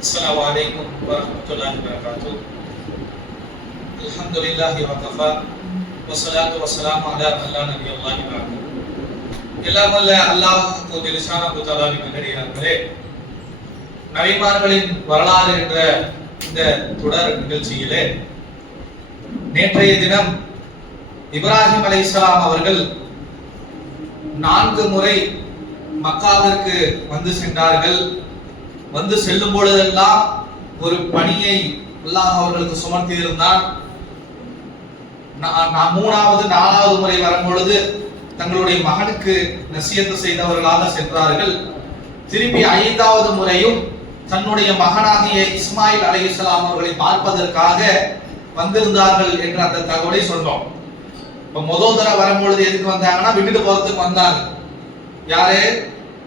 السلام عليكم ورحمة الله وبركاته. الحمد لله وكفى والصلاة والسلام على من لا نبي الله بعد. எல்லாம் வல்ல அல்லாஹ்வுக்கு ஜல்லஷானஹு தஆலாவின் நல்லடியார்களே, நபிமார்களின் வரலாறு என்ற இந்த தொடர் நிகழ்ச்சியிலே நேற்றைய தினம் இப்ராஹிம் அலைஹிஸ்ஸலாம் அவர்கள் 4 முறை மக்காவிற்கு வந்து சென்றார்கள். வந்து செல்லும் பொழுதெல்லாம் ஒரு பணியை அல்லாஹ் அவர்களுக்கு சுமத்தி இருந்தான். 3வது 4வது முறை வரும் பொழுது தங்களுடைய மகனுக்கு நசியத்து செய்தவர்களாக சென்றார்கள். திருப்பி 5வது முறையும் தன்னுடைய மகனாகிய இஸ்மாயில் அலைஹிஸ்ஸலாம் அவர்களை பார்ப்பதற்காக வந்திருந்தார்கள் என்ற அந்த தகவலை சொன்னோம். இப்ப முதல் தடவை வரும் பொழுது எதுக்கு வந்தாங்கன்னா விட்டுட்டு போறதுக்கு வந்தாங்க. யாரு?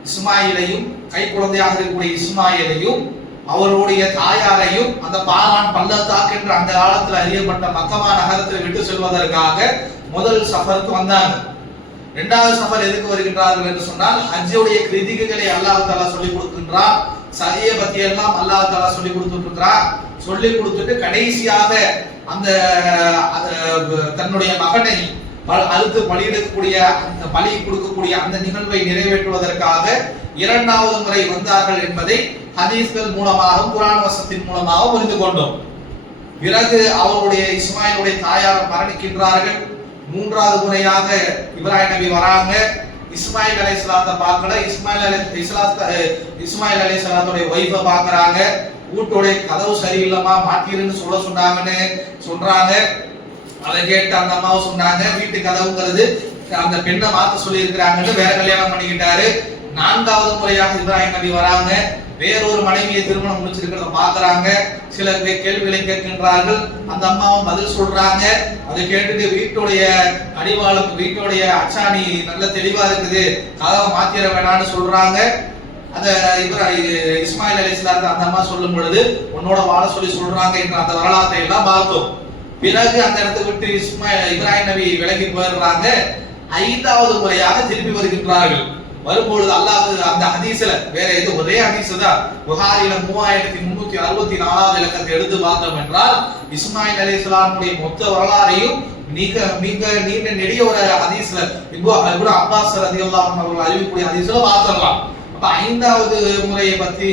இஸ்மாயிலையும், கை குழந்தையாக இருக்கக்கூடிய இஸ்மாயிலையும் அவருடைய தாயாரையும் அந்த பாரான் பள்ளத்தாக்கு என்று அந்த காலத்தில் அறியப்பட்ட மக்கமா நகரத்தில் விட்டு செல்வதற்காக முதல் சஃபருக்கு வந்தாங்க. 2வது சஃபர் எதுக்கு வருகின்றார்கள் என்று சொன்னால் ஹஜ்ஜுடைய கிரிதிகளை அல்லாஹ் தஆலா சொல்லி கொடுக்கின்றார். சரியை பத்தி எல்லாம் அல்லாஹ் தஆலா சொல்லி கொடுத்துட்டார். சொல்லி கொடுத்துட்டு கடைசியாக அந்த தன்னுடைய மகனை அறுத்து பலியிடக்கூடிய அந்த பலி கொடுக்கக்கூடிய அந்த நிகழ்வை நிறைவேற்றுவதற்காக 2வது முறை வந்தார்கள் என்பதை ஹதீஸ்கள் மூலமாகவும் குர்ஆன் வசனத்தின் மூலமாகவும் புரிந்து கொண்டோம். பிறகு அவருடைய இஸ்மாயிலுடைய தாயார் மரணிக்கின்றார்கள். 3வது முறையாக இப்ராஹிம் நபி வராங்க. இஸ்மாயில் அலைஹிஸ்ஸலாத்தை பார்க்கல. இஸ்மாயில் அலைஹிஸ்ஸலாத்துடைய வைஃபை பார்க்கறாங்க. வீட்டுடைய கதவு சரியில்லாம மாத்திருன்னு சொன்னாங்கன்னு சொல்றாங்க. அதை கேட்டு அந்த அம்மாவை சொன்னாங்க, வீட்டு கதவுங்கிறது அந்த பெண்ணை மாத்த சொல்லி இருக்கிறாங்கன்னு வேற கல்யாணம் பண்ணிக்கிட்டாரு. 4வது முறையாக இப்ராஹிம் நபி வராங்க. வேறொரு மனைவியை திருமணம் முடிச்சிருக்கிறத பாக்குறாங்க. சில கேள்விகளை கேட்கின்றார்கள். அந்த அம்மாவும் பதில் சொல்றாங்க. அதை கேட்டுட்டு வீட்டுடைய அடிவாளம், வீட்டுடைய அச்சாணி நல்ல தெளிவா இருக்குது, கதவை மாத்திர வேணான்னு சொல்றாங்க. அந்த இஸ்மாயில் அலைஹிஸ்ஸலாம் அந்த அம்மா சொல்லும் பொழுது உன்னோட வாழ சொல்லி சொல்றாங்க என்ற அந்த வரலாற்றை எல்லாம் பார்த்தோம். பிறகு அந்த இடத்தை விட்டு இப்ராஹிம் நபி விலகி போயிடுறாங்க. 5வது முறையாக திருப்பி வருகின்றார்கள். வரும்பொழுது அல்லாஹ் அந்த ஹதீஸ்ல வேற எது ஒரே ஹதீஸ் தான். புகாரில 3364வது இலக்கத்தை எடுத்து பார்த்தோம் என்றால் இஸ்மாயில் அலைஹிஸ்ஸலாமுடைய மொத்த வரலாறையும் மிக மிக நீண்ட நெடிய ஒரு ஹதீஸ்ல இப்னு அப்பாஸ் ரலியல்லாஹு அன்ஹு அவர்கள் அறிவிக்கக்கூடிய ஹதீஸ்ல பார்த்தறலாம். அப்ப 5வது முறையை பத்தி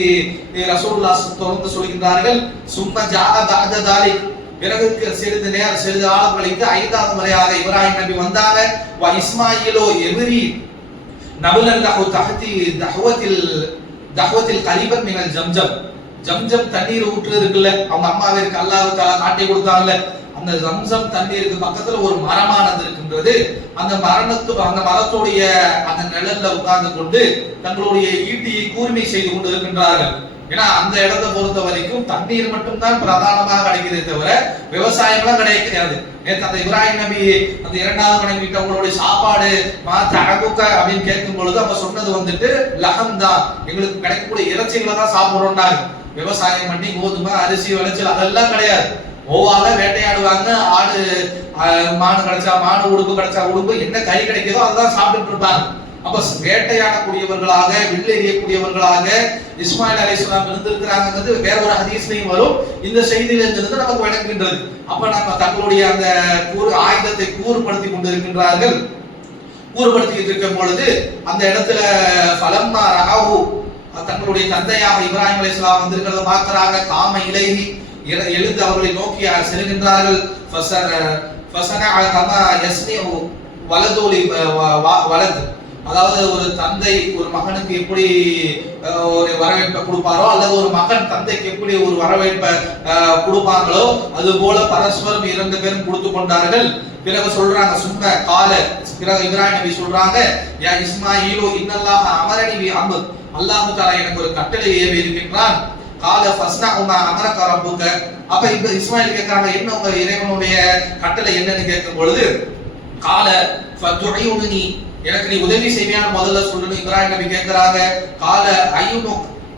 ரசூலுல்லாஹ் தொடர்ந்து சொல்கின்றார்கள். சும்ம ஜாஅ பஅத தாலிக், பிறகு சிறிது காலம் கழித்து 5வது முறையாக இப்ராஹிம் நபி வந்தாங்க. வ இஸ்மாயிலோ எவ்ரி நபுலல்லாஹு தஹதி தஹவத்தில் கரீபன் மினல் ஜம்ஜம். ஜம்ஜம் தண்ணீர் ஊற்று இருக்குல்ல, அவங்க அம்மாவிற்கு அல்லாஹ் தஆலா காட்டி கொடுத்தாங்கல்ல, அந்த ஜம்ஜம் தண்ணீருக்கு பக்கத்துல ஒரு மரமானது இருக்கின்றது. அந்த மரத்துடைய அந்த நிழல்ல உட்கார்ந்து கொண்டு தங்களுடைய ஈட்டியை கூர்மை செய்து கொண்டு இருக்கின்றார்கள். ஏன்னா அந்த இடத்தை பொறுத்த வரைக்கும் தண்ணீர் மட்டும் தான் பிரதானமாக கிடைக்கிறதே தவிர விவசாயம்லாம் கிடையாது. நேற்று அந்த இப்ராஹிம் நபி அந்த 2வது மனைவி கிட்ட உங்களுடைய சாப்பாடு அப்படின்னு கேட்கும் பொழுது அவங்க சொன்னது வந்துட்டு லஹம் தான், எங்களுக்கு கிடைக்கக்கூடிய இறைச்சிகளை தான் சாப்பிடுறோம்னாங்க. விவசாயம் பண்ணி கோதுமை அரிசி விளைச்சல் அதெல்லாம் கிடையாது. ஓவாக வேட்டையாடுவாங்க. ஆடு மாடு கிடைச்சா மாடு, உடுப்பு கிடைச்சா உடுப்பு, என்ன கறி கிடைக்குதோ அதுதான் சாப்பிட்டு இருப்பாங்க. அப்ப வேட்டையாடக்கூடியவர்களாக, வில்லு எறியக்கூடியவர்களாக இஸ்மாயில் அலைஹிஸ்ஸலாம் இருந்திருக்கிறாங்கிறது வேற ஒரு ஹதீஸ்லயும் வரும். இந்த செய்தியில இருந்து நமக்கு விளங்குகின்றது. அப்ப நம்ம தங்களுடைய அந்த ஆயுதத்தை கூறுபடுத்தி கொண்டிருக்கின்றார்கள். கூறுபடுத்திட்டு இருக்கும் பொழுது அந்த இடத்துல ஃபலம்மா ரஹு, தங்களுடைய தந்தையாக இப்ராஹிம் அலைஹிஸ்ஸலாம் வந்திருக்கிறத பார்க்கறாங்க. காம இலைஹி, எழுந்து அவர்களை நோக்கி செல்கின்றார்கள். ஃபஸனா கமா யஸ்னிஉ வலதுலி வலது, அதாவது ஒரு தந்தை ஒரு மகனுக்கு எப்படி ஒரு வரவேற்பை கொடுப்பாரோ அல்லது ஒரு மகன் தந்தைக்கு எப்படி ஒரு வரவேற்பை கொடுப்பாங்களோ அது போல பரஸ்பரம் 2 பேரும் கொடுத்து கொண்டார்கள். பிறகு சொல்றாங்க சும்ம கால, பிறகு இப்ராஹிம் நபி சொல்றாங்க, யா இஸ்மாயிலு இன்னல்லாஹ அமரனி பி அம்ர், அல்லாஹ் தஆலா எனக்கு ஒரு கட்டளை ஏவி இருக்கின்றான். கால ஃபஸ்னஉ மா அமரக ரப்புக. அப்ப இப்ப இஸ்மாயில் கேக்குறாங்க, என்ன உங்க இறைவனுடைய கட்டளை என்னன்னு கேட்கும் பொழுது கால ஃபதுஇயுனி, எனக்கு நீ உதவி செய்வியான்னு முதல்ல சொல்லணும் இப்ராஹிம் நபி கேட்கிறாங்க. கால ஐயுனு,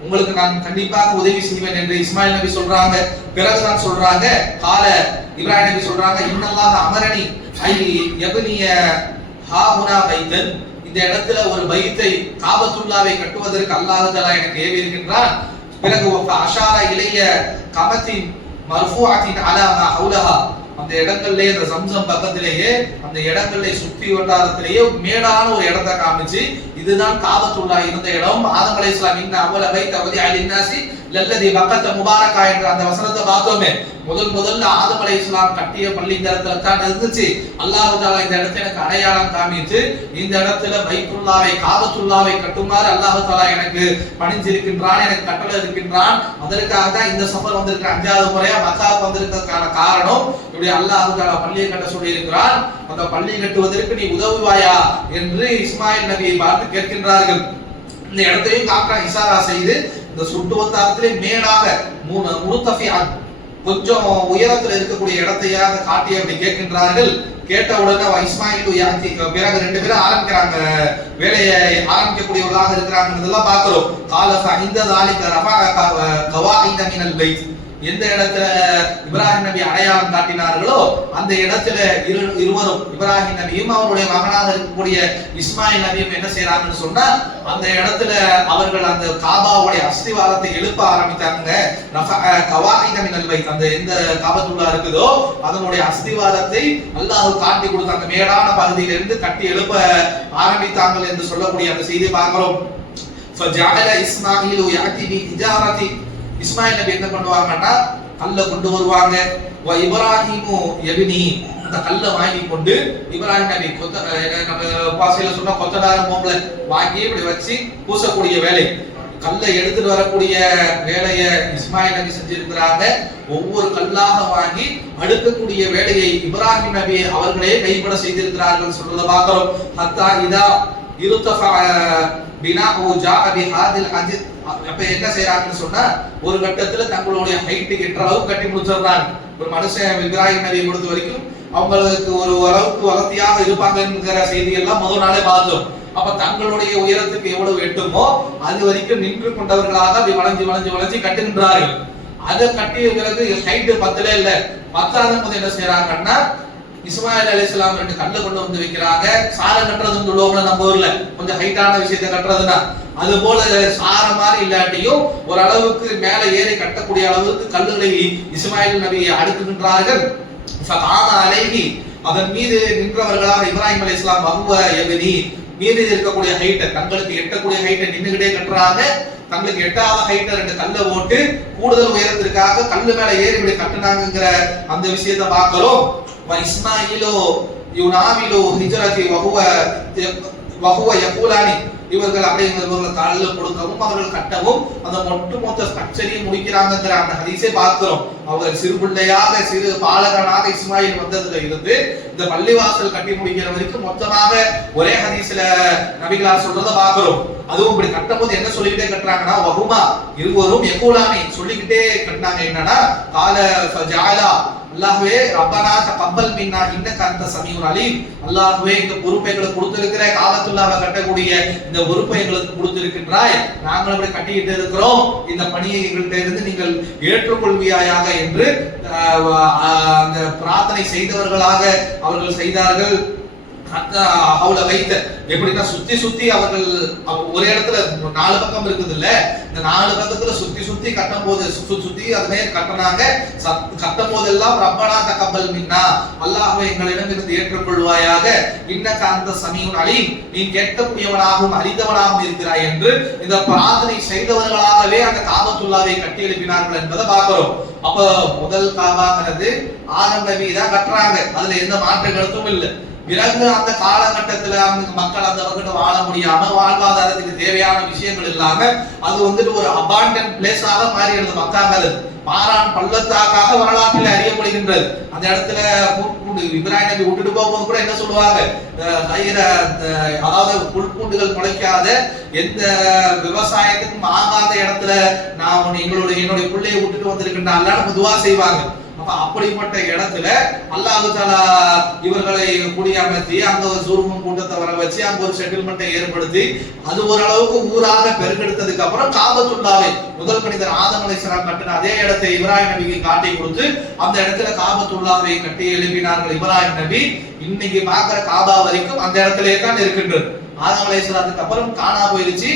உங்களுக்கு நான் கண்டிப்பாக உதவி செய்வேன் என்று இஸ்மாயில் நபி சொல்றாங்க. பிறகுதான் சொல்றாங்க கால இப்ராஹிம் நபி சொல்றாங்க, இன்னல்லாஹ அமரனி ஐ யப்னிய ஹாஹுனா பைத்தன், இந்த இடத்துல ஒரு பைத்தை காபத்துல்லாவை கட்டுவதற்கு அல்லாஹ் தஆலா எனக்கு ஏவி இருக்கின்றான். பிறகு அஷார இலைய கமத்தின் மர்ஃபூஅத்தின் அலா மா ஹவுலஹா, அந்த இடங்கள்லயே அந்த சம்சம் பக்கத்திலேயே அந்த இடங்களை சுற்றி வட்டாரத்திலேயே மேடான ஒரு இடத்தை காமிச்சு இதுதான் காபத்துல்லா இருந்த இடம். ஆதம் அலைஹிஸ்ஸலாம் இன்ன அவ்வல பைத வதிஅ லின்னாசி லல்லதி பக்கத்த முபாரக்கா என்ற அந்த வசனத்தை பார்த்தோமே. முதல்ல ஆதம் அலைஹிஸ்ஸலாம் கட்டிய பள்ளி இந்த இடத்துல தான் இருந்துச்சு. அல்லாஹ் தஆலா இந்த இடத்தை எனக்கு அடையாளம் காமிச்சு இந்த இடத்துல பைத்துல்லாவை காபத்துல்லாவை கட்டுமாறு அல்லாஹ் தஆலா எனக்கு பணிஞ்சிருக்கின்றான், எனக்கு கட்டளை இருக்கின்றான். அதற்காக தான் இந்த சஃபர் வந்திருக்கிற 5வது முறையா மக்காவுக்கு வந்திருக்கிறதுக்கான காரணம். இப்படி அல்லாஹ் தஆலா பள்ளியை கட்ட சொல்லி இருக்கிறான். அந்த பள்ளியை கட்டுவதற்கு நீ உதவுவாயா என்று இஸ்மாயில் நபியை பார்த்து கேட்கின்றார்கள். இந்த இடத்தையும் காட்டுறான் இஷாரா செய்து. இந்த சுட்டு வட்டாரத்திலே மேடாக முர்தஃபிஅ கொஞ்சம் உயரத்தில் இருக்கக்கூடிய இடத்தையாக காட்டி அப்படி கேட்கின்றார்கள். கேட்ட உடனே இஸ்மாயிலு யாத்தி பிறகு 2 பேரும் ஆரம்பிக்கிறாங்க, வேலையை ஆரம்பிக்கக்கூடியவர்களாக இருக்கிறாங்கன்றதெல்லாம் பார்க்கிறோம். கால ஃபஇந்த ذلك رفع قواعد من البيت, எந்த இடத்துல இப்ராஹிம் நபி அடையாளம் காட்டினார்களோ அந்த இடத்துல இருவரும் இப்ராஹிம் நபியும் அவருடைய மகனாக இருக்கக்கூடிய இஸ்மாயில் நபியும் என்ன செய்யறாங்கன்னு சொன்னா அந்த இடத்துல அவர்கள் அந்த காபாவுடைய அஸ்திவாரத்தை எழுப்ப ஆரம்பித்தாங்க. கவாயித மினல் பைத், அந்த எந்த காபத்துல்லா இருக்குதோ அதனுடைய அஸ்திவாரத்தை அல்லாஹ் காட்டி கொடுத்த அந்த மேடான பகுதியிலிருந்து கட்டி எழுப்ப ஆரம்பித்தாங்க என்று சொல்லக்கூடிய அந்த செய்தி பார்க்கிறோம். ஃபஜஅல இஸ்மாயிலு யாதி பி இஜாரதி, இஸ்மாயில் நபி என்ன பண்ணுவாங்கன்னா கல்லை கொண்டு வருவாங்க. வ இப்ராஹிமு யப்னி, அந்த கல்லை வாங்கி கொண்டு இப்ராஹிம் நபி நம்ம பாசையில சொன்னா கொத்தனாரும் போம்ல வாங்கி இப்படி வச்சு பூசக்கூடிய வேலை, கல்லை எடுத்துட்டு வரக்கூடிய வேலையை இஸ்மாயில் நபி செஞ்சிருக்கிறாங்க. ஒவ்வொரு கல்லாக வாங்கி அடுக்கக்கூடிய வேலையை இப்ராஹிம் நபி அவர்களே கைப்பட செய்திருக்கிறார்கள் சொல்றத பார்க்கிறோம். ஹத்தா இதா இருத்தஃபா பினாஹு ஜாஅ பிஹாதில் அஜித், அப்ப என்ன செய்யறாங்கன்னு சொன்னா ஒரு கட்டத்துல தங்களுடைய ஹைட்டுக்கு என்ற அளவுக்கு கட்டி முடிச்சிடுறாங்க. ஒரு மனுஷன் இப்ராஹிம் நபியை பொறுத்த வரைக்கும் அவங்களுக்கு ஒரு அளவுக்கு வளர்த்தியாக இருப்பாங்கிற செய்தி எல்லாம் முதல் நாளே பார்த்தோம். அப்ப தங்களுடைய உயரத்துக்கு எவ்வளவு எட்டுமோ அது வரைக்கும் நின்று கொண்டவர்களாக அப்படி வளைஞ்சு வளைஞ்சு வளைஞ்சு கட்டுகின்றார்கள். அதை கட்டிய பிறகு ஹைட்டு 10 இல்ல 10ஆவது போது என்ன செய்யறாங்கன்னா இஸ்மாயில் அலைஹிஸ்ஸலாம் 2 கல்லை கொண்டு வந்து வைக்கிறாங்க. சாரம் கட்டுறதுன்னு சொல்லுவாங்க நம்ம ஊர்ல, கொஞ்சம் ஹைட்டான விஷயத்தை கட்டுறதுன்னா அது போல சார மாதிரி இல்லாட்டியும் ஒரு அளவுக்கு மேல ஏறி கட்டக்கூடிய அளவுக்கு கல்லுகளை இஸ்மாயில் நபி அடுக்குகின்றார்கள். ஃபகாம அலைஹி, அதன் மீது நின்றவர்களாக இப்ராஹிம் அலைஹிஸ்ஸலாம் வஹுவ யப்னி, மீது இருக்கக்கூடிய ஹைட்டை தங்களுக்கு எட்டக்கூடிய ஹைட்டை நின்னுகிட்டே கட்டுறாங்க. தங்களுக்கு எட்டாத ஹைட்டை 2 கல்லை போட்டு கூடுதல் உயரத்திற்காக கல்லு மேல ஏறி இப்படி கட்டுனாங்கிற அந்த விஷயத்தை பார்க்கிறோம். இஸ்மாயிலோ யுனாவிலோ ஹிஜ்ரதி வஹுவ யகூலானி, இவர்கள் அப்படிங்கிறவர்கள் காலில் கொடுக்கவும் அவர்கள் கட்டவும் அந்த ஒட்டுமொத்த ஸ்ட்ரக்சரையும் முடிக்கிறாங்கிற அந்த ஹதீஸை பார்க்கிறோம். அவர் சிறு பிள்ளையாக சிறு பாலகனாக இஸ்மாயில் வந்ததுல இருந்து இந்த பள்ளிவாசல் கட்டி முடிக்கிற வரைக்கும் மொத்தமாக ஒரே ஹதீஸ்ல நபிகளார் சொல்றத பார்க்கிறோம். அதுவும் இப்படி கட்டும் போது என்ன சொல்லிக்கிட்டே கட்டுறாங்கன்னா வஹுமா, இருவரும் யகூலானி சொல்லிக்கிட்டே கட்டினாங்க. என்னன்னா கால ஃபஜஅலா, அல்லாஹ்வே ரப்பனா தகப்பல் மின்னா இன்னக அன்த ஸமீஉல் அலீம், அல்லாஹ்வே இந்த பொறுப்பை எங்களுக்கு கொடுத்திருக்கிற காபத்துல்லாஹ்வை கட்டக்கூடிய இந்த பொறுப்பை எங்களுக்கு கொடுத்திருக்கின்றாய், நாங்கள் அப்படி கட்டிக்கிட்டு இருக்கிறோம், இந்த பணியை எங்கள்கிட்ட இருந்து நீங்கள் ஏற்றுக்கொள்வியாயாக என்று அந்த பிரார்த்தனை செய்தவர்களாக அவர்கள் செய்தார்கள். அவளை வைத்த எப்படின்னா சுத்தி சுத்தி அவர்கள் ஒரு இடத்துல 4 பக்கம் இருக்குது இல்ல, இந்த 4 பக்கத்துல சுத்தி சுத்தி கட்டும் போது சுத்தி அதனே கட்டினாங்க. கட்டும் போதெல்லாம் ரப்பனா தகப்பல் மின்னா, அல்லாஹ்வே எங்களிடம் இருந்து ஏற்றுக்கொள்வாயாக, இன்னக அன்த ஸமீஉல் அலீம், நீ கேட்கக்கூடியவனாகவும் அறிந்தவனாகவும் இருக்கிறாய் என்று இந்த பிரார்த்தனை செய்தவர்களாகவே அந்த காபத்துல்லாவை கட்டி எழுப்பினார்கள் என்பதை பார்க்கிறோம். அப்ப முதல் காபாங்கிறது ஆதம் நபி தான் கட்டுறாங்க, அதுல எந்த மாற்று கருத்தும் இல்லை. பிறகு அந்த காலகட்டத்துல மக்கள் அந்த பக்கத்து வாழ முடியாம வாழ்வாதாரத்துக்கு தேவையான விஷயங்கள் இல்லாம அது வந்துட்டு ஒரு அபாண்டன்ட் பிளேஸாக மாறிடுது. மக்காங்கிறது மாறான் பள்ளத்தாக்காக வரலாற்றில் அறியப்படுகின்றது. அந்த இடத்துல இப்ராஹிம் நபி விட்டுட்டு போகும்போது கூட என்ன சொல்லுவாங்க, அதாவது புல்பூண்டுகள் முளைக்காத எந்த விவசாயத்துக்கும் ஆகாத இடத்துல நான் என்னுடைய பிள்ளையை விட்டுட்டு வந்திருக்கின்ற அல்லாஹ் துஆ செய்வாங்க. அப்படிப்பட்ட இடத்துல அல்லாஹ் தஆலா இவர்களை குடியமர்த்தி அங்க ஒரு சூர்மம் கூட்டத்தை வர வச்சு அங்க ஒரு செட்டில்மெண்ட்டை ஏற்படுத்தி அது ஓரளவுக்கு ஊராக பெருக்கெடுத்ததுக்கு அப்புறம் காபத்துல்லாவை முதல் மனிதர் ஆதம் அலைஹிஸ்ஸலாம் கட்டின அதே இடத்தை இப்ராஹிம் நபிக்கு காட்டி கொடுத்து அந்த இடத்துல காபத்துல்லாவை கட்டி எழுப்பினார்கள் இப்ராஹிம் நபி. இன்னைக்கு பார்க்கிற காபா வரைக்கும் அந்த இடத்திலே தான் இருக்கின்றது. ஆதம் அலைஹிஸ்ஸலாத்துக்கு அப்புறம் காணா போயிருச்சு.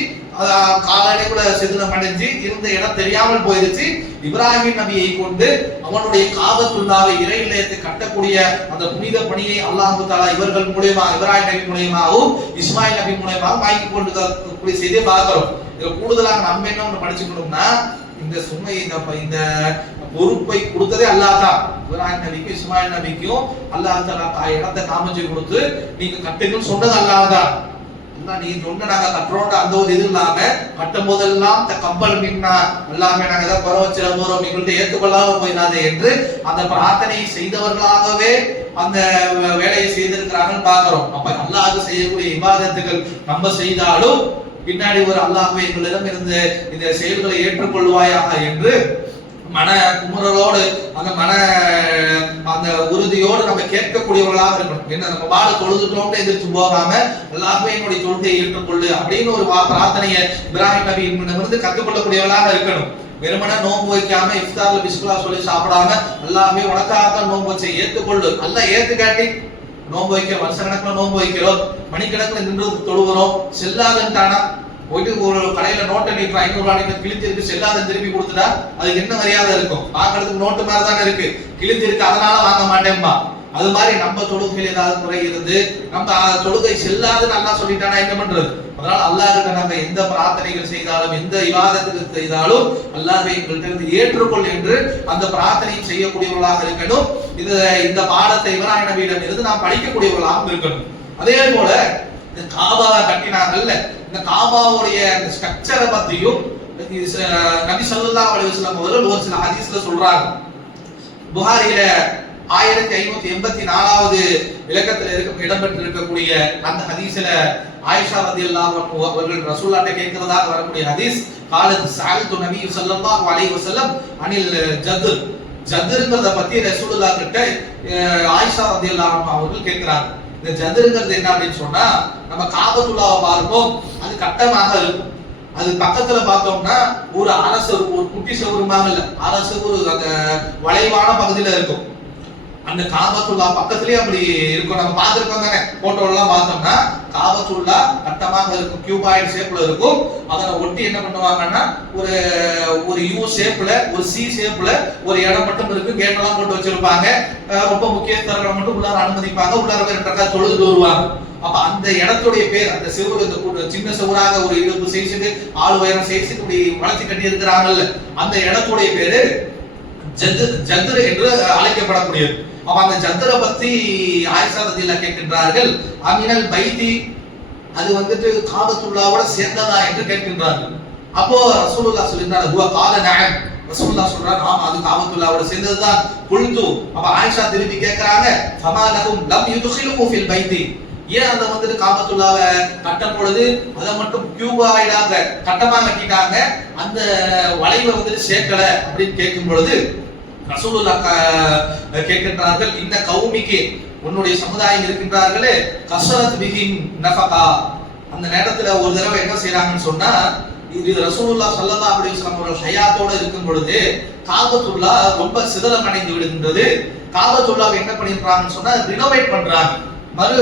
காலடி கூட சிதிலம் அடைஞ்சு இருந்த இடம் தெரியாமல் போயிருச்சு. இப்ராஹிம் நபியை கொண்டு அவனுடைய காபத்துல்லாவை இறை நிலையத்தை கட்டக்கூடிய அந்த புனித பணியை அல்லாஹ் தஆலா இவர்கள் மூலமா இப்ராஹிம் நபி மூலமாகவும் இஸ்மாயில் நபி மூலமாகவும் வாங்கி கொண்டு கூடிய செய்தியை பார்க்கிறோம். இதுல கூடுதலாக நம்ம என்ன ஒண்ணு படிச்சுக்கணும்னா, இந்த சுமை இந்த பொறுப்பை கொடுத்ததே அல்லாஹ் தான். இப்ராஹிம் நபிக்கும் இஸ்மாயில் நபிக்கும் அல்லாஹ் தஆலா இடத்தை காமிச்சு கொடுத்து நீங்க கட்டுங்கன்னு சொன்னது அல்லாஹ் தான். நீ சொன்ன நாங்க கட்டுறோம் அந்த ஒரு இது இல்லாம கட்டும் போதெல்லாம் கப்பல் மீனா எல்லாமே நாங்க ஏதாவது குறை வச்சிட போறோம், எங்கள்கிட்ட ஏற்றுக்கொள்ளாம போயிடாது என்று அந்த பிரார்த்தனையை செய்தவர்களாகவே அந்த வேலையை செய்திருக்கிறார்கள் பார்க்கிறோம். அப்ப அல்லாஹ் செய்யக்கூடிய இபாதத்துகள் நம்ம செய்தாலும் பின்னாடி ஒரு அல்லாஹ்வே எங்களிடம் இருந்து இந்த செயல்களை ஏற்றுக்கொள்வாயாக என்று மன குமுறலோடு அந்த உறுதியோடு நம்ம கேட்கக்கூடியவர்களாக இருக்கணும். என்ன நம்ம வாழ தொழுதுட்டோம்னு எதிர்த்து போகாம எல்லாருமே என்னுடைய தொழுகையை ஏற்றுக்கொள்ளு அப்படின்னு ஒரு பிரார்த்தனையை இப்ராஹிம் நபியிடமிருந்து கற்றுக்கொள்ளக்கூடியவர்களாக இருக்கணும். வெறுமன நோன்பு வைக்காம இஃப்தார்ல பிஸ்மில்லா சொல்லி சாப்பிடாம எல்லாமே உனக்காக நோன்பு வச்சு ஏற்றுக்கொள்ளு. நல்லா ஏத்துக்காட்டி நோன்பு வைக்கிற வருஷ கணக்குல நோன்பு வைக்கிறோம், மணிக்கணக்கில் நின்று தொழுகிறோம், செல்லாதுன்ட்டானா போயிட்டு ஒரு கடையில நோட்டை நீட்டு 500 ரூபாய் கிழிஞ்சிருக்கு செல்லாத திருப்பி கொடுத்துட்டா அதுக்கு என்ன மரியாதை இருக்கும்? பாக்குறதுக்கு நோட்டு மாதிரி தானே இருக்கு, கிழிஞ்சிருக்கு அதனால வாங்க மாட்டேன்பா. அது மாதிரி நம்ம தொழுகையில் ஏதாவது குறை இருந்து நம்ம தொழுகை செல்லாது நல்லா சொல்லிட்டானா என்ன பண்றது? அதனால அல்லாஹ் கிட்ட நம்ம எந்த பிரார்த்தனைகள் செய்தாலும் எந்த இபாதத்துக்கு செய்தாலும் அல்லாஹ்வை எங்கள்கிட்ட ஏற்றுக்கொள் என்று அந்த பிரார்த்தனையை செய்யக்கூடியவர்களாக இருக்கணும். இந்த பாடத்தை இப்ராஹிம் நபியிடம் இருந்து நாம் படிக்கக்கூடியவர்களாக இருக்கணும். அதே போல இந்த காபாவை கட்டினாங்கல்ல, இந்த காபாவுடைய ஸ்ட்ரக்சரை பத்தியும் நபி ஸல்லல்லாஹு அலைஹி வஸல்லம் அவர்கள் ஒரு சில ஹதீஸ்ல சொல்றாங்க. புகாரியில 1584வது இலக்கத்தில் இடம்பெற்றிருக்கக்கூடிய அந்த ஹதீஸ்ல ஆயிஷா ரலியல்லாஹு அன்ஹா அவர்கள் ரசூலுல்லாஹ்ட்ட கேட்கிறதாக வரக்கூடிய ஹதீஸ், காலத் சஅல்து நபி ஸல்லல்லாஹு அலைஹி வஸல்லம் அனில் ஜத்ர்ங்கறத பத்தி ரசூலுல்லாஹ் கிட்ட ஆயிஷா ரலியல்லாஹு அன்ஹா அவர்கள் கேட்கிறாங்க. இந்த ஜத்ருங்கிறது என்ன அப்படின்னு சொன்னா, நம்ம காபத்துல்லாவை பார்ப்போம், அது கட்டமாக இருக்கும். அது பக்கத்துல பார்த்தோம்னா ஒரு அரசு ஒரு குட்டி செவருமாக இல்ல, அரசு ஒரு அந்த வளைவான பகுதியில இருக்கும். அந்த காபத்துல்லா பக்கத்துலயே அப்படி இருக்கும். நம்ம பார்த்திருக்கோம் தானே, போட்டோ எல்லாம் பார்த்தோம்னா காபத்துல்லா கட்டமாக இருக்கும், கியூபாய்டு ஷேப்ல இருக்கும். அதனை ஒட்டி என்ன பண்ணுவாங்கன்னா ஒரு யூ ஷேப்ல ஒரு சி ஷேப்ல ஒரு இடம் மட்டும் இருக்கு, கேட் எல்லாம் போட்டு வச்சிருப்பாங்க. ரொம்ப முக்கியஸ்தர்களை மட்டும் உள்ளார அனுமதிப்பாங்க, உள்ளார போய் 2 ரக்காத் தொழுதுட்டு வருவாங்க. அப்ப அந்த இடத்துடைய பேர், அந்த செவுரு, இந்த சின்ன செவுராக ஒரு இடுப்பு சைஸுக்கு ஆள் உயரம் சைஸுக்கு இப்படி வளர்ச்சி கட்டி இருக்கிறாங்கல்ல, அந்த இடத்துடைய பேரு ஜத்ர் என்று அழைக்கப்படக்கூடியது. அப்ப அந்த ஜத்ரை பத்தி ஆயிஷா ரலியல்லாஹு கேட்கின்றார்கள், அமினல் பைத்தி, அது வந்துட்டு காபத்துல்லாவோட சேர்ந்ததா என்று கேட்கின்றார்கள். அப்போ ரசூலுல்லாஹ் சொல்லினார், ஹுவ கால நஅம், ரசூலுல்லாஹ் சொல்றாங்க ஆமா அது காபத்துல்லாவோட சேர்ந்ததுதான். குல்து, அப்ப ஆயிஷா திருப்பி கேக்குறாங்க, ஃபமா லஹும் லம் யுத்கிலுஹு ஃபில் பைத்தி, ஏன் அதை வந்துட்டு காபத்துல்லாவை கட்டும் பொழுது அதை மட்டும் கியூபாய்டாக கட்டமா கட்டிட்டாங்க, அந்த வளைவை வந்துட்டு சேர்க்கல அப்படின்னு கேட்கும் பொழுது ரசூலுல்லாஹ் கேட்கின்றார்கள், இந்த கௌமிக்கு உன்னுடைய சமுதாயம் இருக்கின்றார்களே, கஸரத் பிஹிம் நஃபகா, அந்த நேரத்துல ஒரு தடவை என்ன செய்யறாங்கன்னு சொன்னா, இது ரசூலுல்லாஹ் ஸல்லல்லாஹு அலைஹி வஸல்லம் அவர்கள் ஹயாத்தோட இருக்கும் பொழுது காபத்துல்லா ரொம்ப சிதலம் அடைந்து விடுகின்றது. காபத்துல்லாவை என்ன பண்ணிடுறாங்கன்னு சொன்னா ரினோவேட் பண்றாங்க, மறு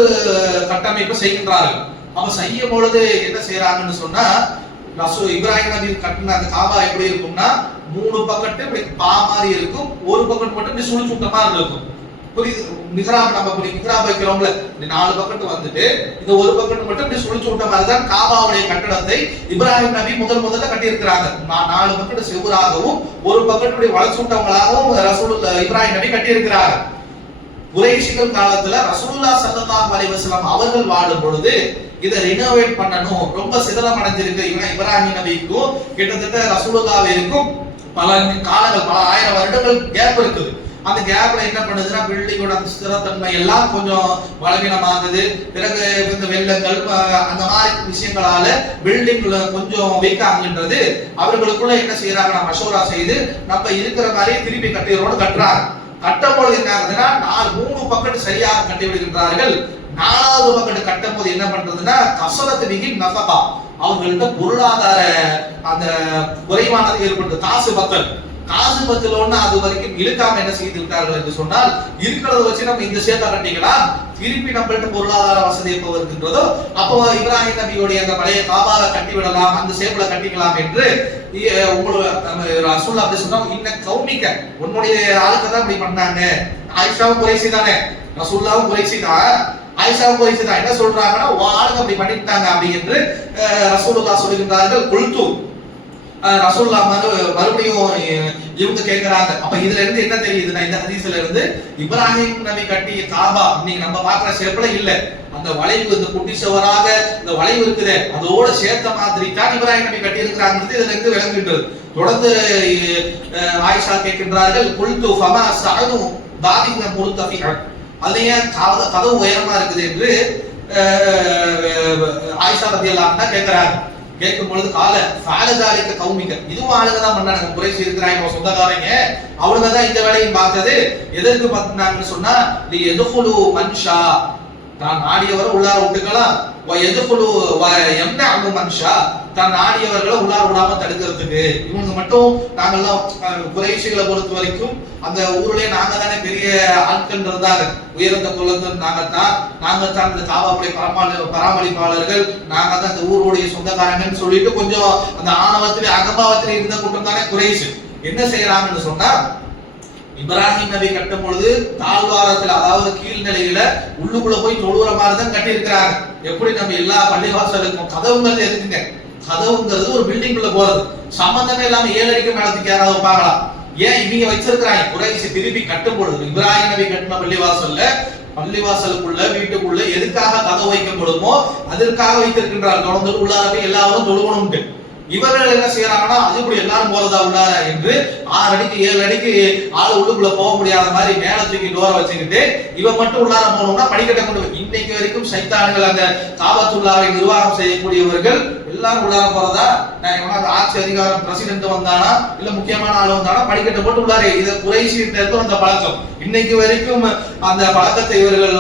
கட்டமைப்பு செய்கின்றார்கள். அப்ப செய்யும் பொழுது என்ன செய்யறாங்கன்னு சொன்னா, இப்ராஹிம் நபி கட்டின அந்த காபா எப்படி இருக்கும்னா 3 பக்கத்து இப்படி பா மாதிரி இருக்கும், ஒரு பக்கத்து மட்டும் இப்படி சுழி சுட்ட மாதிரி இருக்கும். புரியுது? மிஹ்ராப் நம்ம மிஹ்ராப் வைக்கிறோம்ல, இந்த 4 பக்கத்து வந்துட்டு இந்த ஒரு பக்கத்து மட்டும் இப்படி சுழி சுட்ட மாதிரி தான் காபாவுடைய கட்டடத்தை இப்ராஹிம் நபி முதல்ல கட்டி இருக்கிறாங்க. 4 பக்கத்து செவுராகவும் ஒரு பக்கத்து இப்படி வளைச்சுட்டவங்களாகவும் ரசூலுல்லாஹ் இப்ராஹிம் நபி கட்டி இருக்கிறாங்க. குறைஷிகள் காலத்துல ரசூலுல்லாஹ் ஸல்லல்லாஹு அலைஹி வஸல்லம் அவர்கள் வாழும் பொழுது இதை ரினோவேட் பண்ணணும், ரொம்ப சிதலம் அடைஞ்சிருக்கு. இப்ராஹிம் நபிக்கும் கிட்டத்தட்ட ரசூலுல்லாஹ்விற்கும் பல காலங்கள், பல ஆயிரம் வருடங்கள் கேப் இருக்குது. அந்த கேப்ல என்ன பண்ணுதுன்னா பில்டிங்கோட அந்த ஸ்திரத்தன்மை எல்லாம் கொஞ்சம் பலவீனமாகுது. பிறகு இந்த வெள்ளங்கள் அந்த மாதிரி விஷயங்களால பில்டிங்ல கொஞ்சம் வீக் ஆகுன்றது. அவர்களுக்குள்ள என்ன செய்யறாங்கன்னா மஷூரா செய்து நம்ம இருக்கிற மாதிரியே திருப்பி கட்டிடுறோம்னு கட்டுறாங்க. கட்டும்போது என்ன ஆகுதுன்னா 3 பக்கத்து சரியாக கட்டி விடுகின்றார்கள். 4வது பக்கத்து கட்டும் போது என்ன பண்றதுன்னா கஸரத் பிஹிம் நஃபகா, அவங்கள்ட்ட பொருளாதார அந்த குறைவானது ஏற்படுது. காசு பத்தலோன்னு அது வரைக்கும் இழுக்காம என்ன செய்து விட்டார்கள் என்று சொன்னால், இருக்கிறத வச்சு நம்ம இந்த சேத்தை கட்டிக்கலாம், திருப்பி நம்மள்ட்ட பொருளாதார வசதி எப்போ வருகின்றதோ அப்போ இப்ராஹிம் நபியுடைய அந்த பழைய காபாவை கட்டி விடலாம், அந்த சேப்புல கட்டிக்கலாம் என்று ரசூலுல்லாஹ் அப்படி சொன்னாங்க. இன்ன கௌமிக்க, உன்னுடைய ஆளுக்கு தான் இப்படி பண்ணாங்க. ஆயிஷாவும் குறைசி தானே, ரசூலுல்லாஹும் குறைசி தான், ஆயிஷாவும் குறைசி தான். என்ன சொல்றாங்கன்னா ஆளுங்க அப்படி பண்ணிட்டாங்க அப்படி என்று ரசூலுல்லாஹ் சொல்லுகின்றார்கள். குல்து, ரசூலுல்லாஹ் மறுபடியும் இவங்க கேட்கிறாங்க. அப்ப இதுல இருந்து என்ன தெரியுதுன்னா, இந்த ஹதீஸ்ல இருந்து இப்ராஹிம் நபி கட்டிய காபா நீங்க நம்ம பாக்குற ஷேப்ல இல்ல, அந்த வளைவு, இந்த குட்டி சுவராக இந்த வளைவு இருக்குதே அதோட சேர்த்த மாதிரி தான் இப்ராஹிம் நபி கட்டி இருக்கிறாங்கிறது இதுல இருந்து விளங்குகின்றது. தொடர்ந்து ஆயிஷா கேட்கின்றார்கள். குல்து ஃபமா சஅது பாதிக முர்தஃபிஅ, அதுலயே கதவு உயரமா இருக்குது என்று ஆயிஷா ரலியல்லாஹு அன்ஹா கேட்கிறாங்க. கேட்கும் பொழுது கால ஃபாலதாலிக கௌமிக, இதுவும் ஆளுங்க தான் பண்ணாங்க, குறைசி இருக்கிறாங்க சொந்தக்காரங்க, அவளுங்க தான் இந்த வேலையும் பார்த்தது. எதற்கு பார்த்தாங்கன்னு சொன்னா எதுகுலு மன்ஷா, தான் நாடியவரை உள்ளார விட்டுக்கலாம், எதுகுலு எம்னஅு மன்ஷா, தான் நாடியவர்களை உள்ளார விடாம தடுக்கிறதுக்கு. இவங்க மட்டும் நாங்கெல்லாம் குறைஷிகளை பொறுத்த வரைக்கும் அந்த ஊர்லயே நாங்க தானே பெரிய ஆட்கள் இருந்தாங்க, உயர்ந்த குலத்தில் நாங்க தான் அந்த காபாவுடைய பராமரிப்பாளர்கள், நாங்க தான் அந்த ஊருடைய சொந்தக்காரங்கன்னு சொல்லிட்டு கொஞ்சம் அந்த ஆணவத்திலே அகபாவத்திலே இருந்த கூட்டம் தானே குறைஷ். என்ன செய்யறாங்கன்னு சொன்னா, இப்ராஹிம் நபி கட்டும் பொழுது தாழ்வாரத்தில், அதாவது கீழ்நிலையில உள்ளுக்குள்ள போய் தொழுகிற மாதிரி தான் கட்டி இருக்கிறாங்க. எப்படி நம்ம எல்லா பள்ளிவாசலுக்கும் கதவுங்கிறது எதுக்குங்க, கதவுங்கிறது ஒரு பில்டிங்குள்ள போறது, சம்பந்தமே இல்லாம 7 அடிக்கு மேலத்துக்கு யாராவது பார்க்கலாம். ஏன் இவங்க வச்சிருக்கிறாங்க, குறைசி திருப்பி கட்டும் பொழுது இப்ராஹிம் நபி கட்டின பள்ளிவாசலுக்குள்ள வீட்டுக்குள்ள எதுக்காக கதவு வைக்கப்படுமோ அதற்காக வைத்திருக்கின்றார். தொடர்ந்து உள்ளாரவே எல்லாரும் தொழுகணும். இவர்கள் என்ன செய்யறாங்கன்னா, அது இப்படி எல்லாரும் போறதா உள்ளார என்று 6 அடிக்கு 7 அடிக்கு ஆள் உள்ளுக்குள்ள போக முடியாத மாதிரி மேல தூக்கி டோரை வச்சுக்கிட்டு இவன் மட்டும் உள்ளார போகணும்னா படிக்கட்டை கொண்டு, இன்னைக்கு வரைக்கும் சைத்தான்கள் அந்த காபத்துல்லாவை நிர்வாகம் செய்யக்கூடியவர்கள் எல்லாரும் உள்ளார போறதா, நான் ஆட்சி அதிகாரம் பிரசிடென்ட் வந்தானா இல்ல முக்கியமான ஆள் வந்தானா படிக்கட்டை போட்டு உள்ளாரே, இதை குறைசிட்டு வந்த பழக்கம். இன்னைக்கு வரைக்கும் அந்த பழக்கத்தை இவர்கள்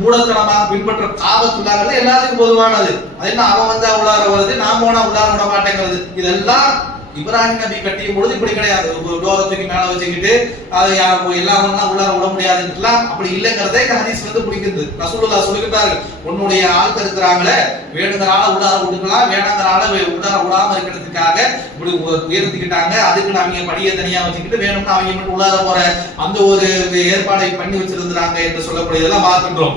மூடத்தனமாக பின்பற்ற காபத்துல்லாங்கிறது எல்லாத்துக்கும் பொதுவானது. அது என்ன, அவன் வந்தா உள்ளார வருது, நான் போனா உள்ளார விட மாட்டேங்கிறது. இதெல்லாம் இப்ராஹிம் நபி கட்டியும் பொழுது இப்படி கிடையாது. டோரத்துக்கு மேல வச்சுக்கிட்டு அதை எல்லாம் உள்ளார விட முடியாதுலாம் அப்படி இல்லைங்கிறதே இந்த ஹதீஸ் வந்து பிடிக்குது. ரசூலுல்லாஹ் சொல்லிக்கிட்டார்கள், உன்னுடைய ஆட்கள் இருக்கிறாங்களே வேணுங்கிற ஆளை உள்ளார விட்டுக்கலாம், வேணாங்கிற ஆளை உள்ளார விடாம இருக்கிறதுக்காக இப்படி உயர்த்திக்கிட்டாங்க. அதுக்கு அவங்க படியை தனியா வச்சுக்கிட்டு வேணும்னா அவங்க மட்டும் உள்ளார போற அந்த ஒரு ஏற்பாடை பண்ணி வச்சிருந்தாங்க என்று சொல்லக்கூடியதெல்லாம் பார்க்கின்றோம்.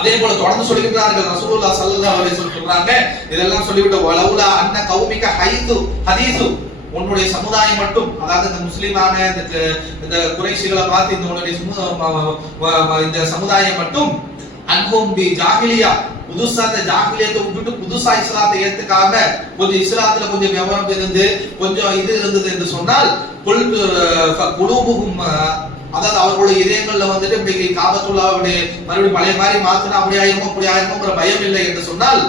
அதே போல தொடர்ந்து சொல்லுகிறார்கள் ரசூலுல்லாஹ் ஸல்லல்லாஹு அலைஹி வஸல்லம் சொல்றாங்க, இதெல்லாம் சொல்லிவிட்டு வலவுலா அன்ன கௌமிக ஹதீசு, உன்னுடைய சமுதாயம் மட்டும், அதாவது இந்த முஸ்லிமான இந்த குறைஷிகளை பார்த்து இந்த சமுதாயம் மட்டும் அன்ஹும் பி ஜாஹிலியா, புதுசா இந்த ஜாஹிலியத்தை விட்டுட்டு புதுசா இஸ்லாத்தை ஏத்துக்காம கொஞ்சம் இஸ்லாத்துல கொஞ்சம் விவரம் இருந்து கொஞ்சம் இது இருந்தது என்று சொன்னால் குலூபுஹும், அதாவது அவர்களுடைய இதயங்கள்ல வந்துட்டு இப்படி காபத்துல்லாவுடைய மறுபடியும் பழைய மாதிரி மாத்தினா அப்படி ஆயிருமோ இப்படி ஆயிருமோங்கிற பயம் இல்லை என்று சொன்னால்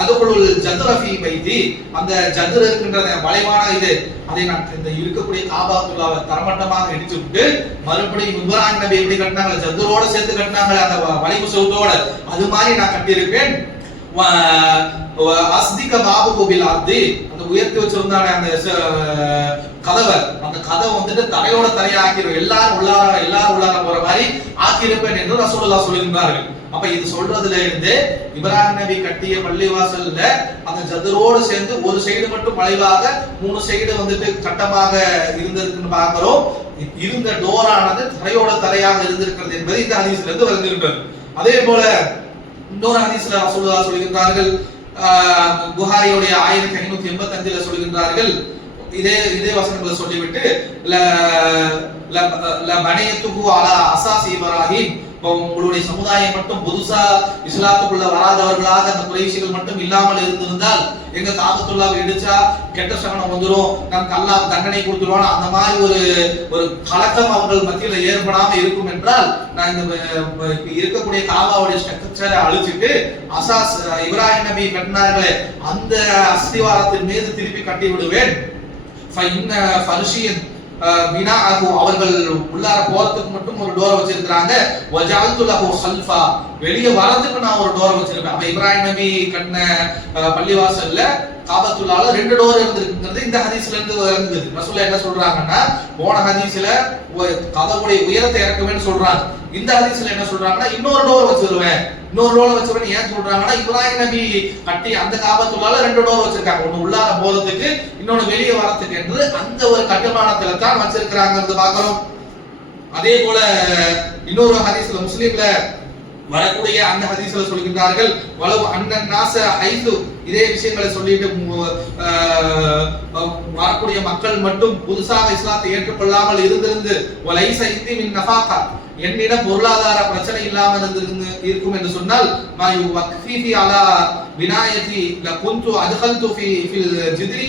அதுக்குள் ஜதுரஃபி வைத்தி, அந்த ஜதுர் இருக்கின்ற வளைவான இது, அதை நான் இந்த இருக்கக்கூடிய காபாத்துல்லாவை தரமட்டமாக இடிச்சு விட்டு மறுபடியும் இப்ராஹிம் நபி எப்படி கட்டினாங்க, ஜதுரோட சேர்த்து கட்டினாங்க அந்த வளைவு சவுத்தோட, அது மாதிரி நான் கட்டியிருப்பேன். அஸ்திக பாபு பில் அர்தி, அந்த உயர்த்தி வச்சிருந்தானே அந்த கதவை, அந்த கதவை வந்துட்டு தரையோட தரையா ஆக்கிரும், எல்லாரும் உள்ளார போற மாதிரி ஆக்கியிருப்பேன் என்று ரசூலுல்லாஹ் சொல்லுகிறார்கள். அப்ப இது சொல்றதுல இருந்து இப்ராஹிம் நபி கட்டிய பள்ளிவாசல்ல அந்த ஜதுரோடு சேர்ந்து ஒரு சைடு மட்டும் வளைவாக 3 சைடு வந்துட்டு கட்டமாக இருந்திருக்குன்னு பார்க்கிறோம். இருந்த டோரானது தரையோட தரையாக இருந்திருக்கிறது என்பது இந்த ஹதீஸ்ல இருந்து வருகிறது. அதே போல இன்னொரு ஹதீஸ்ல ரசூலுல்லாஹ் சொல்லுகிறார்கள், புகாரியுடைய 1585ல சொல்லுகின்றார்கள், இதே வசனங்களை சொல்லிவிட்டு அசாசி இப்ராஹிம், உங்களுடைய சமுதாயம் மட்டும் புதுசா இஸ்லாத்துக்குள்ள வராதவர்களாக அந்த குறைஷிகள் மட்டும் இல்லாமல் இருந்திருந்தால் எங்க காபத்துல்லாவை இடிச்சா கெட்ட சகனம் வந்துடும், நமக்கு அல்லாஹ் தண்டனை கொடுத்துருவான், அந்த மாதிரி ஒரு கலக்கம் அவர்கள் மத்தியில ஏற்படாம இருக்கும் என்றால் நான் இந்த இருக்கக்கூடிய காபாவுடைய ஸ்ட்ரக்சரை அழிச்சிட்டு அசாஸ் இப்ராஹிம் நபி கட்டினார்களே அந்த அஸ்திவாரத்தின் மீது திருப்பி கட்டி விடுவேன். அவர்கள் உள்ளார போறதுக்கு மட்டும் ஒரு டோரை வச்சிருக்காங்க. வெளியே வரதுக்கு நான் ஒரு டோர் வச்சிருப்பேன். அப்ப இப்ராஹிம் நபி கண்ண பள்ளிவாசல்ல காபத்துல்லால 2 டோர் இருந்திருக்குங்கிறது இந்த ஹதீஸ்ல இருந்து வருது. ரசூலுல்லாஹ் என்ன சொல்றாங்கன்னா, போன ஹதீஸ்ல கதவுடைய உயரத்தை இறக்குவேன்னு சொல்றாங்க. இந்த ஹதீஸ்ல என்ன சொல்றாங்கன்னா, இன்னொரு டோர் வச்சிருவேன். இன்னொரு டோர் வச்சிருவேன் ஏன் சொல்றாங்கன்னா, இப்ராஹிம் நபி கட்டி அந்த காபத்துல்லால 2 டோர் வச்சிருக்காங்க. ஒன்னு உள்ளார போறதுக்கு, இன்னொன்னு வெளியே வரதுக்கு என்று அந்த ஒரு கட்டுமானத்துல தான் வச்சிருக்கிறாங்கிறது பார்க்கிறோம். அதே போல இன்னொரு ஹதீஸ்ல முஸ்லிம்ல வரக்கூடிய அந்த ஹதீஸ்ல சொல்கின்றார்கள், வலவு அன்னன் நாஸ ஹைது, இதே விஷயங்களை சொல்லிட்டு வரக்கூடிய மக்கள் மட்டும் புதுசாக இஸ்லாத்தை ஏற்றுக்கொள்ளாமல் இருந்திருந்து வலைஸ இந்தி மின் நஃபாகா, என்னிடம் பொருளாதார பிரச்சனை இல்லாமல் இருக்கும் என்று சொன்னால், மா யுவக்ஃபி அலா வினாயதி லகுந்து அத்கல்து ஃபில் ஜித்ரி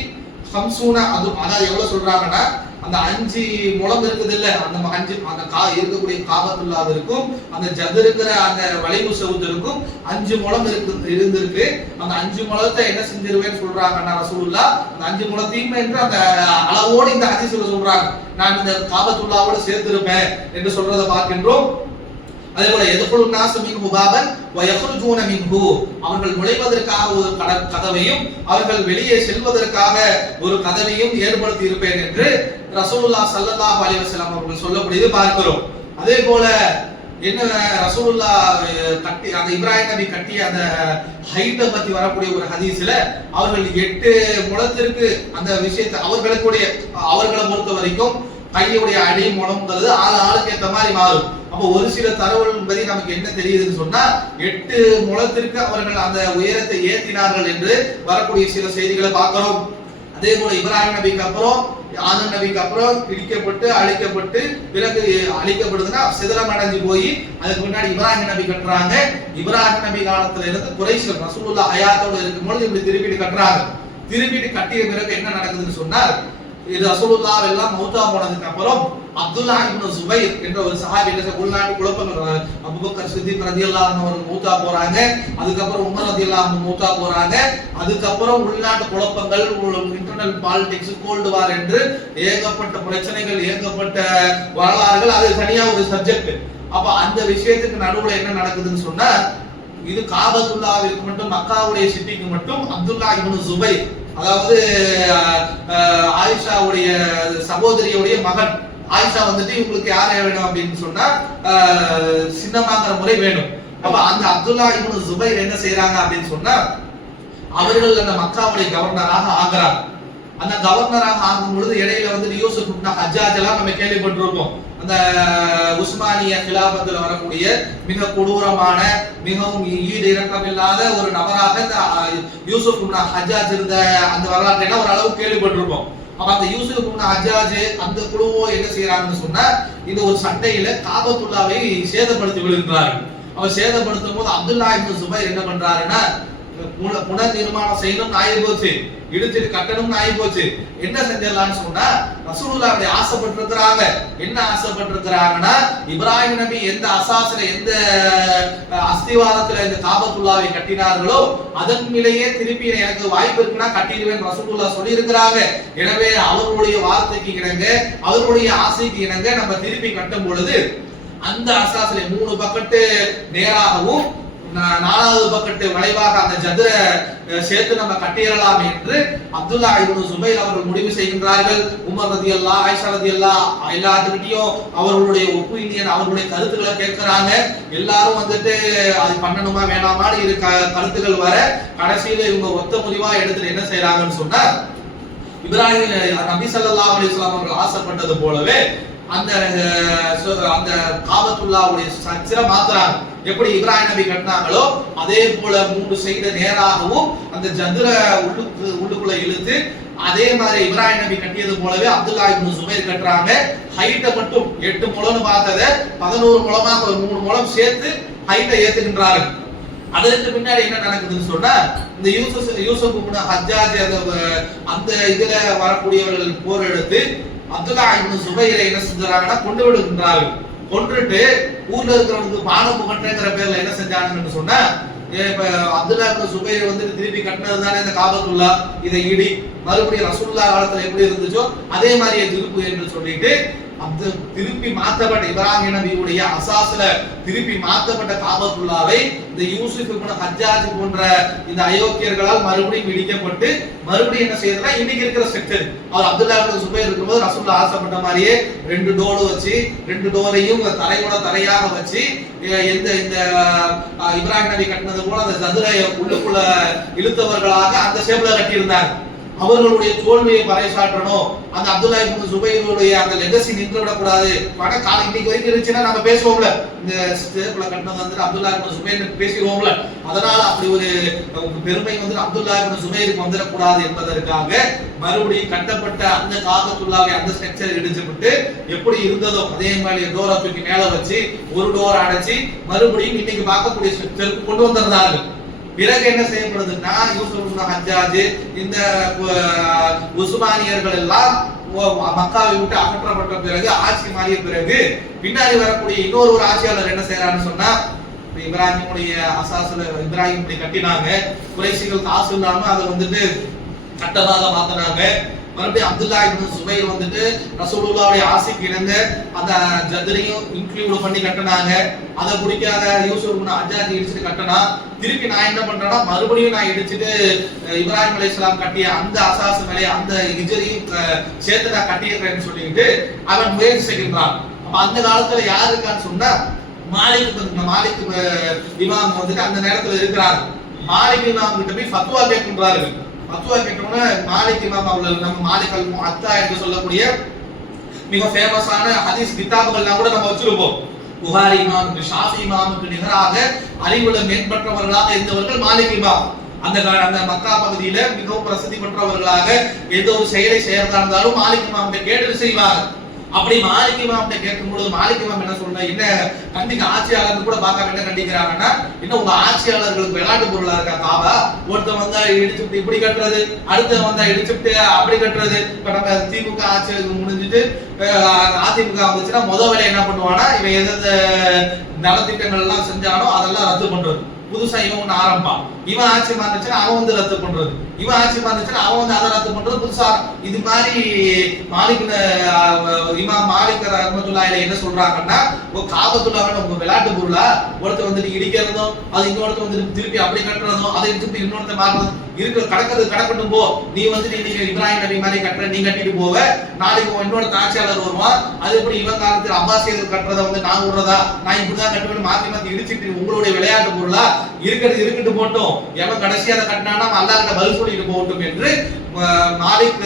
50, அது அதாவது எவ்வளவு சொல்றாங்கன்னா, அந்த 5 முழம் இருக்குது இல்ல, அந்த 5 அந்த இருக்கக்கூடிய காபத்துல்லாஹ் இருக்கும், அந்த ஜது இருக்கிற அந்த வளைவு செவுத்து இருக்கும், 5 முழம் இருந்திருக்கு. அந்த 5 முழத்தை என்ன செஞ்சிருவேன்னு சொல்றாங்கன்னா ரசூலுல்லாஹ், அந்த 5 முழத்தையும் என்று அந்த அளவோடு இந்த ஹதீஸ்ல சொல்றாங்க, நான் இந்த காபத்துல்லாவோட சேர்த்திருப்பேன் என்று சொல்றதை பார்க்கின்றோம். அதே போல எதுகுல் நாஸ் மின்ஹு பாபன் வ யக்ருஜூன மின்ஹு, அவர்கள் நுழைவதற்காக ஒரு கதவையும் அவர்கள் வெளியே செல்வதற்காக ஒரு கதவையும் ஏற்படுத்தி இருப்பேன் என்று ரசூலுல்லாஹ் ஸல்லல்லாஹு அலைஹி வஸல்லம் அவர்கள் சொல்லக்கூடியது பார்க்கிறோம். அதே போல என்ன ரசூலுல்லாஹ் கட்டி அந்த இப்ராஹிம் நபி கட்டிய அந்த ஹைட்டை பத்தி வரக்கூடிய ஒரு ஹதீஸ்ல அவர்கள் 8 முழத்திற்கு அந்த விஷயத்தை அவர்களை பொறுத்த வரைக்கும் கையுடைய அடி முழம்ங்கிறது ஆளுக்கு ஏற்ற மாதிரி மாறும். அப்போ ஒரு சில தரவுகள் படி நமக்கு என்ன தெரியுதுன்னு சொன்னா, 8 முழத்திற்கு அவர்கள் அந்த உயரத்தை ஏற்றினார்கள் என்று வரக்கூடிய சில செய்திகளை பார்க்கிறோம். அதே போல இப்ராஹிம் நபிக்கு அப்புறம் ஆதம் நபிக்கு அப்புறம் பிடிக்கப்பட்டு அழிக்கப்பட்டு பிறகு அழிக்கப்படுதுன்னா சிதறம் அடைஞ்சு போய் அதுக்கு முன்னாடி இப்ராஹிம் நபி கட்டுறாங்க. இப்ராஹிம் நபி காலத்துல இருந்து குறைஷ் ரசூலுல்லாஹ் ஹயாத்தோட இருக்கும்போது இப்படி திருப்பிட்டு கட்டுறாங்க. திருப்பிட்டு கட்டிய பிறகு என்ன நடக்குதுன்னு சொன்னா, இது ரசூலுல்லாஹ் எல்லாம் மௌத்தா போனதுக்கு அப்புறம் அப்துல்லாஹ் இப்னு சுபைர் என்ற ஒரு சஹாபி உள்நாட்டு குழப்பங்கள், அபூபக்கர் சித்திக் ரலியல்லாஹு அன்ஹு அவர்கள் மௌத்தா போறாங்க, அதுக்கப்புறம் உமர் ரலியல்லாஹு அன்ஹு மௌத்தா போறாங்க, அதுக்கப்புறம் உள்நாட்டு குழப்பங்கள், இன்டர்னல் பாலிடிக்ஸ், கோல்டு வார் என்று ஏகப்பட்ட பிரச்சனைகள், ஏகப்பட்ட வரலாறுகள், அது தனியா ஒரு சப்ஜெக்ட். அப்ப அந்த விஷயத்துக்கு நடுவுல என்ன நடக்குதுன்னு சொன்னா, இது காபத்துல்லாஹ்விற்கு மட்டும் மக்காவுடைய சிட்டிக்கு மட்டும் அப்துல்லாஹ் இப்னு சுபைர், அதாவது ஆயிஷாவுடைய சகோதரியுடைய மகன், ஆயிஷா வந்துட்டு இவங்களுக்கு யார் வேணும் அப்படின்னு சொன்னா சின்னமாங்கிற முறை வேணும். அப்ப அந்த அப்துல்லாஹ் இப்னு சுபைர் என்ன செய்யறாங்க அப்படின்னு சொன்னா, அவர்கள் அந்த மக்காவுடைய கவர்னராக ஆகிறாங்க. அந்த கவர்னராக ஆகும் பொழுது இடையில வந்து யூசுப் இப்னு ஹஜ்ஜாஜ் எல்லாம் நம்ம கேள்விப்பட்டிருக்கோம். அந்த உஸ்மானிய கிலாபத்துல வரக்கூடிய மிக கொடூரமான, மிகவும் ஈடு இறக்கம் இல்லாத ஒரு நபராக இந்த யூசுப் இப்னு ஹஜ்ஜாஜ் இருந்த அந்த வரலாற்றை ஒரு அளவு கேள்விப்பட்டிருப்போம். அப்ப அந்த யூசுப் இப்னு ஹஜ்ஜாஜ் அந்த குழுவோ என்ன செய்யறாங்கன்னு சொன்னா, இந்த ஒரு சண்டையில காபத்துல்லாவை சேதப்படுத்தி விடுகிறார்கள். அவர் சேதப்படுத்தும் போது அப்துல்லாஹ் இப்னு சுபைர் என்ன பண்றாருன்னா, புனர் நிர்மாணம் செய்யணும் ஆகி போச்சு, இடிச்சிட்டு கட்டணும் ஆகி போச்சு, என்ன செஞ்சிடலாம்னு சொன்னா ரசூலுல்லாஹ் அப்படி ஆசைப்பட்டிருக்கிறாங்க. என்ன ஆசைப்பட்டிருக்கிறாங்கன்னா, இப்ராஹிம் நபி எந்த அசாஸ்ல எந்த அஸ்திவாரத்துல இந்த காபத்துல்லாவை கட்டினார்களோ அதன் மேலேயே திருப்பி எனக்கு வாய்ப்பு இருக்குன்னா கட்டிடுவேன் ரசூலுல்லாஹ் சொல்லி இருக்கிறாங்க. எனவே அவர்களுடைய வார்த்தைக்கு இணங்க, அவர்களுடைய ஆசைக்கு இணங்க நம்ம திருப்பி கட்டும் பொழுது அந்த அசாஸ்ல 3 பக்கத்து நேராகவும் 4வது பக்கத்து வளைவாக அந்த ஜதுர சேர்த்து நம்ம கட்டிடலாம் என்று அப்துல்லாஹ் இப்னு சுபைர் அவர்கள் முடிவு செய்கின்றார்கள். உமர் ரலியல்லாஹு, ஆயிஷா ரலியல்லாஹு எல்லாத்துக்கிட்டையும் அவர்களுடைய ஒப்பீனியன், அவர்களுடைய கருத்துக்களை கேட்கிறாங்க. எல்லாரும் வந்துட்டு அது பண்ணணுமா வேணாமான்னு இரு கருத்துக்கள் வர கடைசியில இவங்க ஒத்த முடிவா எடுத்துட்டு என்ன செய்யறாங்கன்னு சொன்னா, இப்ராஹிம் நபி ஸல்லல்லாஹு அலைஹி வஸல்லம் அவர்கள் ஆசைப்பட்டது போலவே அந்த காபத்துல்லாவுடைய ஸ்ட்ரக்சரை மாத்துறாங்க. எப்படி இப்ராஹிம் நபி கட்டினாங்களோ அதே போல 3 சைடு நேராகவும் அந்த ஜதுர உள்ளுக்குள்ள இழுத்து அதே மாதிரி இப்ராஹிம் நபி கட்டியது போலவே அப்துல்லாஹ் இப்னு சுபைர் கட்டுறாங்க. ஹைட்டை மட்டும் 8 முழம்னு பார்த்ததை 11 முழமாக ஒரு 3 முழம் சேர்த்து ஹைட்டை ஏத்துகின்றார்கள். அதற்கு பின்னாடி என்ன நடக்குதுன்னு சொன்னா, இந்த யூசுப் இப்னு ஹஜ்ஜாஜ் அந்த இதுல வரக்கூடியவர்கள் போர் எடுத்து அப்துல்லாஹ் இப்னு சுபைரை என்ன செஞ்சாங்கன்னா கொண்டு விடுகின்றார்கள். கொன்றுட்டு ஊர்ல இருக்கிறவங்களுக்கு பானம் புகட்டுங்கிற பேர்ல என்ன செஞ்சாங்கன்னு சொன்னா, இப்ப அப்துல்லாஹ் இப்னு சுபைர் வந்து திருப்பி கட்டினது தானே இந்த காபத்துல்லாஹ், இதை இடி மறுபடியும் ரசூலுல்லாஹ் காலத்துல எப்படி இருந்துச்சோ அதே மாதிரியே திருப்பு என்று சொல்லிட்டு அந்த திருப்பி மாற்றப்பட்ட இப்ராஹிம் நபியுடைய அசாஸ்ல திருப்பி மாற்றப்பட்ட காபத்துல்லாவை இந்த யூசுப் இப்னு ஹஜ்ஜாஜ் போன்ற இந்த அயோக்கியர்களால் மறுபடியும் இடிக்கப்பட்டு மறுபடியும் என்ன செய்யறதுன்னா இன்னைக்கு இருக்கிற ஸ்ட்ரக்சர் அவர் அப்துல்லா இப்னு சுபைர் இருக்கும்போது ரசூலுல்லாஹ் ஆசைப்பட்ட மாதிரியே 2 டோர் வச்சு 2 டோரையும் தரையோட தரையாக வச்சு எந்த இந்த இப்ராஹிம் நபி கட்டினது போல அந்த சதுரை உள்ளுக்குள்ள இழுத்தவர்களாக அந்த ஷேப்ல கட்டியிருந்தாங்க. அவர்களுடைய தோல்வியை பறைசாற்றணும், அந்த அப்துல்லா இப்னு சுபைருடைய அந்த லெகசி நின்று விடக்கூடாது. காலம் இன்னைக்கு வரைக்கும் இருந்துச்சுன்னா நம்ம பேசுவோம்ல, இந்த ஸ்டேப்ல கட்டினது வந்து அப்துல்லா இப்னு சுபைர் பேசிடுவோம்ல. அதனால அப்படி ஒரு பெருமை வந்து அப்துல்லா இப்னு சுபைருக்கு வந்துடக்கூடாது என்பதற்காக மறுபடியும் கட்டப்பட்ட அந்த காபத்துல்லாவை அந்த ஸ்ட்ரக்சர் இடிச்சுவிட்டு எப்படி இருந்ததோ அதே மாதிரி டோரை தூக்கி மேல வச்சு ஒரு டோர் அடைச்சி மறுபடியும் இன்னைக்கு பார்க்கக்கூடிய ஸ்ட்ரக்சருக்கு கொண்டு வந்திருந்தார்கள். பிறகு என்ன செய்யப்படுதுன்னா யூசுப் இப்னு ஹஜ்ஜாஜ் இந்த உஸ்மானியர்கள் எல்லாம் மக்காவை விட்டு அகற்றப்பட்ட பிறகு ஆட்சி மாறிய பிறகு பின்னாடி வரக்கூடிய இன்னொரு ஆட்சியாளர் என்ன செய்யறான்னு சொன்னா இப்ராஹிமுடைய அசாசுல இப்ராஹிம் இப்படி கட்டினாங்க, குறைசிகள் காசு இல்லாம அதை வந்துட்டு கட்டதாக மாத்தினாங்க. மறுபடியும் அப்துல்லா இப்னு சுபைர் வந்துட்டு ரசூலுல்லாஹ்வுடைய ஆசைக்கு இணங்க அந்த ஜத்ரையும் இன்க்ளூட் பண்ணி கட்டினாங்க. அதை பிடிக்காத யூசுப் இப்னு ஹஜ்ஜாஜ் இடிச்சிட்டு கட்டினா திருப்பி நான் என்ன பண்றேன்னா மறுபடியும் நான் இடிச்சிட்டு இப்ராஹிம் அலைஹிஸ்ஸலாம் கட்டிய அந்த அசாசு மேலே அந்த ஹிஜ்ரியும் சேர்த்து நான் கட்டிடுறேன்னு சொல்லிட்டு அவன் முயற்சி செய்கின்றான். அப்ப அந்த காலத்துல யாரு இருக்கான்னு சொன்னா மாலிக் இமாம் வந்துட்டு அந்த நேரத்துல இருக்கிறார். மாலிக் இமாம் கிட்ட போய் ஃபத்வா கேட்கின்றார்கள். ஃபத்வா கேட்டோம்னா மாலிக் இமாம் அவர்கள் நம்ம மாலிக் அல் முஅத்தா என்று சொல்லக்கூடிய மிக ஃபேமஸான ஹதீஸ் கிதாபுகள்லாம் கூட நம்ம வச்சிருப்போம். புகாரி இமாம், ஷாஃபி இமாமுக்கு நிகராக அறிவுல மேம்பட்டவர்களாக இருந்தவர்கள் மாலிக் இமாம். அந்த மக்கா பகுதியில மிகவும் பிரசித்தி பெற்றவர்களாக எந்த ஒரு செயலை செய்யறதா இருந்தாலும் மாலிக் இமாம் கேட்டு செய்வாங்க. அப்படி மாலிக் இமாம் கேட்கும்போது மாலிக் இமாம் என்ன சொல்றாங்க, என்ன கண்டிக்க ஆட்சியாளர் கூட பார்க்காம என்ன கண்டிக்கிறாங்கன்னா, இன்னும் உங்க ஆட்சியாளர்களுக்கு விளையாட்டு பொருளா இருக்கா காவா, ஒருத்தன் வந்தா இடிச்சுட்டு இப்படி கட்டுறது, அடுத்த வந்தா இடிச்சுட்டு அப்படி கட்டுறது. இப்ப நம்ம திமுக ஆட்சியாளர்கள் முடிஞ்சிட்டு அதிமுக வந்துச்சுன்னா முதல் வேலை என்ன பண்ணுவானா, இவன் எந்த நலத்திட்டங்கள் எல்லாம் செஞ்சானோ அதெல்லாம் ரத்து பண்றது. புதுசா இவன் ஒண்ணு ஆரம்பிப்பான். இவன் ஆட்சி மாறிச்சுன்னா அவன் வந்து ரத்து பண்றது, இவன் ஆட்சி மாறிச்சுன்னா அவன் வந்து அதை ரத்து பண்றது புதுசா. இது மாதிரி இமாம் மாலிக் ரஹ்மத்துல்லாஹி என்ன சொல்றாங்கன்னா, காபத்துல்லாஹ் உங்க விளையாட்டு பொருளா, ஒருத்தர் வந்துட்டு இடிக்கிறதும் அது இன்னொருத்தர் வந்துட்டு திருப்பி அப்படி கட்டுறதும் அதை திருப்பி இன்னொருத்தர் மாறுறதும் இருக்கு. கடக்கட்டும் போ, நீ வந்துட்டு இன்னைக்கு இப்ராஹிம் நபி மாதிரி கட்டுற, நீ கட்டிட்டு போவ, நாளைக்கு இன்னொரு ஆட்சியாளர் வருவான், அது எப்படி இவன் காலத்தில் அப்பாசியர்கள் கட்டுறதை வந்து நான் விடுறதா, நான் இப்படிதான் கட்டுவேன் மாத்தி மாத்தி இடிச்சுட்டு உங்களுடைய விளையாட்டு பொருளா இருக்கட்டு போட்டோம், எவன் கடைசியாக கட்டினானா அல்லாஹ் கிட்ட பதில் சொல்லிட்டு போகட்டும் என்று மாலிக்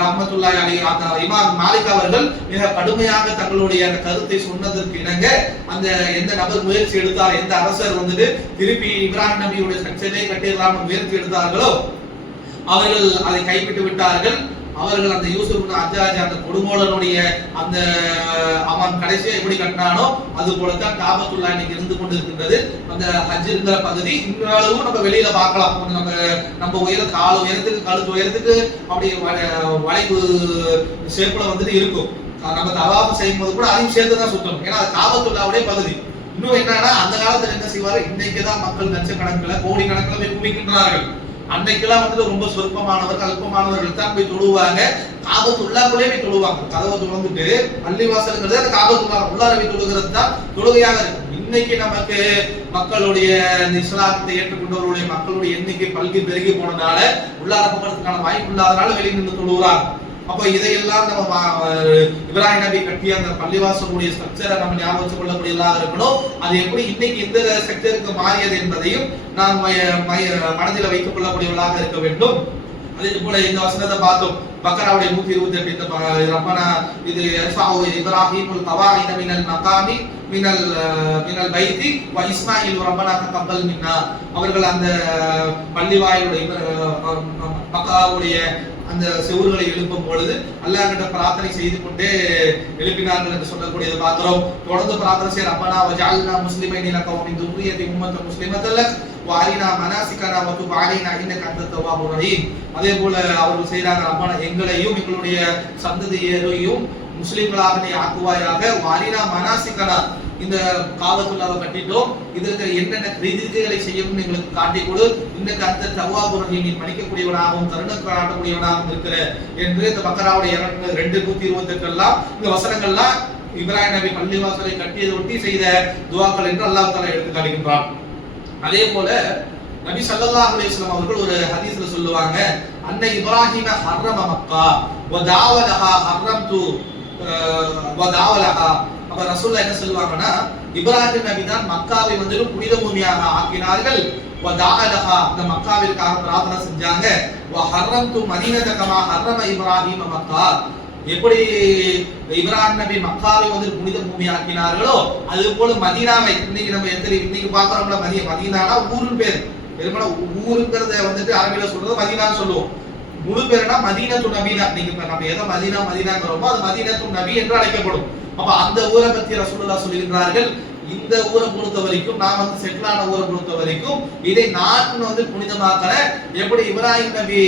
ரஹ்மத்துல்லாஹி அலைஹி இமாம் மாலிக் அவர்கள் மிக கடுமையாக தங்களுடைய அந்த கருத்தை சொன்னதற்கு இணங்க அந்த எந்த நபர் முயற்சி எடுத்தார், எந்த அரசர் வந்துட்டு திருப்பி இப்ராஹிம் நபியுடைய ஸ்ட்ரக்சரை கட்டிடலாம் முயற்சி எடுத்தார்களோ அவர்கள் அதை கைவிட்டு விட்டார்கள். அவர்கள் அந்த யூசுப் இப்னு ஹஜ்ஜாஜ் அந்த கொடுங்கோலனுடைய அந்த அவன் கடைசியா எப்படி கட்டினானோ அது போலத்தான் காபத்துல்லாஹ் இன்னைக்கு இருந்து கொண்டு இருக்கின்றது. அந்த ஹஜ்ஜிங்கிற பகுதி இன்றளவும் நம்ம வெளியில பார்க்கலாம். நம்ம கால் உயரத்துக்கு கழுத்து உயரத்துக்கு அப்படி வளைவு ஷேப்ல வந்துட்டு இருக்கும். நம்ம தவாஃப் செய்யும் போது கூட அதையும் சேர்த்து தான் சுத்தணும், ஏன்னா அது காபத்துல்லாஹ்வுடைய பகுதி. இன்னும் என்னன்னா அந்த காலத்துல என்ன செய்வாரு, இன்னைக்குதான் மக்கள் லட்சக்கணக்கில் கோடிக்கணக்கில் போய் குவிக்கின்றார்கள். அன்னைக்கெல்லாம் வந்து ரொம்ப சொற்பமானவர்கள் அல்பமானவர்கள் தான் போய் தொழுவாங்க. காபத்துல்லாஹ்வுக்குள்ளே போய் தொழுவாங்க. கதவை திறந்துட்டு பள்ளிவாசல்ங்கிறது அந்த காபத்துல்லாஹ் உள்ளார போய் தொழுகிறது தான் தொழுகையாக இருக்கும். இன்னைக்கு நமக்கு மக்களுடைய இந்த இஸ்லாத்தை ஏற்றுக்கொண்டவர்களுடைய மக்களுடைய எண்ணிக்கை பல்கி பெருகி போனதால உள்ளார போகிறதுக்கான வாய்ப்பு இல்லாதனால வெளியே நின்று தொழுகிறாங்க. அப்ப இதையெல்லாம் நம்ம இப்ராஹிம் நபி கட்டிய அந்த பள்ளிவாசலுடைய ஸ்ட்ரக்சரை நம்ம ஞாபகம் வச்சுக் கொள்ளக்கூடியதாக இருக்கணும். அது எப்படி இன்னைக்கு இந்த ஸ்ட்ரக்சருக்கு மாறியது என்பதையும் நாம் மனதில் வைத்துக் கொள்ளக்கூடியவர்களாக இருக்க வேண்டும். அதே போல இந்த வசனத்தை பார்த்தோம், பக்கராவுடைய 128 இந்த ரப்பனா இது இப்ராஹிமுல் கவாயித மினல் மகாமி மினல் பைத்தி வ இஸ்மாயில் ரப்பனா தகப்பல் மின்னா. அவர்கள் அந்த பள்ளிவாயிலுடைய மக்காவுடைய அந்த செவுர்களை எழுப்பும் பொழுது அல்லாஹ் கிட்ட பிரார்த்தனை செய்து கொண்டே எழுப்பினார்கள் என்று சொல்லக்கூடியது பார்க்கிறோம். தொடர்ந்து பிரார்த்தனை செய்ய ரப்பனா வஜஅல்னா முஸ்லிமைன லக வ மின் துர்ரிய்யதி உம்மத்தன் முஸ்லிமத்தன் லக் வ அரினா மனாசிகனா வ துப் அலைனா இன்னக அன்தத் தவ்வாபுர் ரஹீம். அதே போல அவர்கள் செய்றாங்க, ரப்பனா எங்களையும் எங்களுடைய சந்ததியரையும் முஸ்லிம்களாக நீ ஆக்குவாயாக, வ அரினா மனாசிகனா இந்த காபத்துல்லாவை கட்டிட்டோம், இதற்கு என்னென்ன ரிஜிக்குகளை செய்யணும்னு எங்களுக்கு காட்டி கொடு, இன்னைக்கு அந்த தவ்வாபுர் ரஹீமின் மன்னிக்கக்கூடியவனாகவும் கருணை காட்டக்கூடியவனாகவும் இருக்கிற என்று இந்த பக்கராவுடைய 2:128 எல்லாம் இந்த வசனங்கள்லாம் இப்ராஹிம் நபி பள்ளிவாசலை கட்டியதை ஒட்டி செய்த துஆக்கள் என்று அல்லாஹ் தஆலா எடுத்து காட்டுகின்றான். அதே போல நபி ஸல்லல்லாஹு அலைஹி வஸல்லம் அவர்கள் ஒரு ஹதீஸ்ல சொல்லுவாங்க, அன்ன இப்ராஹிம ஹர்ரம மக்கா வ தாவலஹா ஹர்ரம்து வ தாவலஹா. அப்ப ரசூலுல்லாஹ் என்ன சொல்லுவாங்கன்னா, இப்ராஹிம் நபி தான் மக்காவை வந்து புனித பூமியாக ஆக்கினார்கள், வ தாவலஹா அந்த மக்காவிற்காக பிரார்த்தனை செஞ்சாங்க, வ ஹர்ரம்து மதீனத கமா ஹர்ரம இப்ராஹிம மக்கா. எப்படி இப்ராஹிம் நபி மக்காவை வந்து புனித பூமி ஆக்கினார்களோ அது போல மதீனாவை இன்னைக்கு நம்ம இன்னைக்கு பாக்குறோம்ல, மதீனானா ஊரு பேர், வெறுமனே ஊருங்கிறத வந்துட்டு அரபில சொல்றது மதீனான்னு சொல்லுவோம். முழு பேருனா மதீனத்து நபீனா. நீங்க நம்ம எதை மதீனாங்கிறோமோ அது மதீனத்து நபி என்று அழைக்கப்படும். அப்ப அந்த ஊரை பத்தி ரசூலுல்லாஹ் சொல்லுகிறார்கள், இந்த ஊரை பொறுத்த வரைக்கும், நான் வந்து செட்டிலான ஊரை பொறுத்த வரைக்கும் இதை நான் வந்து புனிதமாக்கிறேன், எப்படி இப்ராஹிம் நபி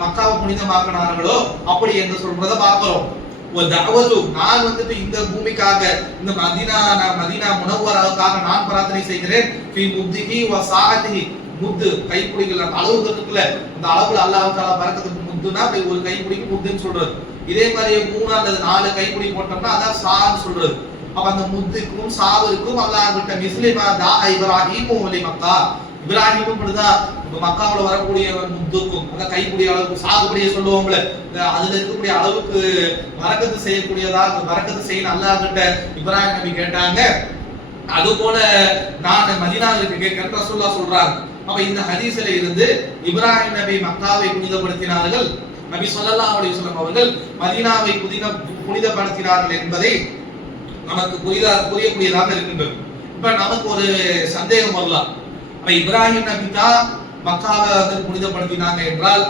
மக்காவை புனிதமாக்கினார்களோ அப்படி என்று சொல்றதை பார்க்கிறோம். ஒரு தஅவத்து, நான் வந்துட்டு இந்த பூமிக்காக, இந்த மதீனா முனவ்வராவுக்காக நான் பிரார்த்தனை செய்கிறேன். ஃபீ முத்திஹி வ சாஅதிஹி, முத்து கைப்பிடிகள் அந்த அளவு இருக்குல்ல, அந்த அளவுல அல்லாஹ் தஆலா பரக்கத்துக்கு முத்துனா ஒரு கைப்பிடிக்கு முத்துன்னு சொல்றது. இதே மாதிரி 3 அல்லது 4 கைப்பிடி போட்டோம்னா அதான் சான்னு சொல்றது. அப்ப அந்த முத்துக்கும் சாவுக்கும் அல்லாஹ் விட்ட முஸ்லிமா தா இப்ராஹிம் வலி மக்கா, இப்ராஹிமும் இப்படிதான் மக்காவுல வரக்கூடிய முத்துக்கும் அந்த கைப்பிடி அளவுக்கு சாகுபடியை சொல்லுவோம்ல, அதுல இருக்கக்கூடிய அளவுக்கு வரக்கத்து செய்யக்கூடியதா, வரக்கத்து செய்யணும் அல்லாஹ் கிட்ட இப்ராஹிம் நபி கேட்டாங்க. அது போல நான் மதீனாவுக்கு கேட்கிறேன் ரசூலுல்லாஹ் சொல்றாங்க. அப்ப இந்த ஹதீஸ்ல இருந்து இப்ராஹிம் நபி மக்காவை புனிதப்படுத்தினார்கள், நபி ஸல்லல்லாஹு அலைஹி வஸல்லம் அவர்கள் மதீனாவை புனிதப்படுத்தினார்கள் என்பதை நமக்கு புரியக்கூடியதாக இருக்கின்றது. இப்ப நமக்கு ஒரு சந்தேகம் வரலாம், அப்ப இப்ராஹிம் நபி தான் மக்காவை வந்து புனிதப்படுத்தினாங்க என்றால்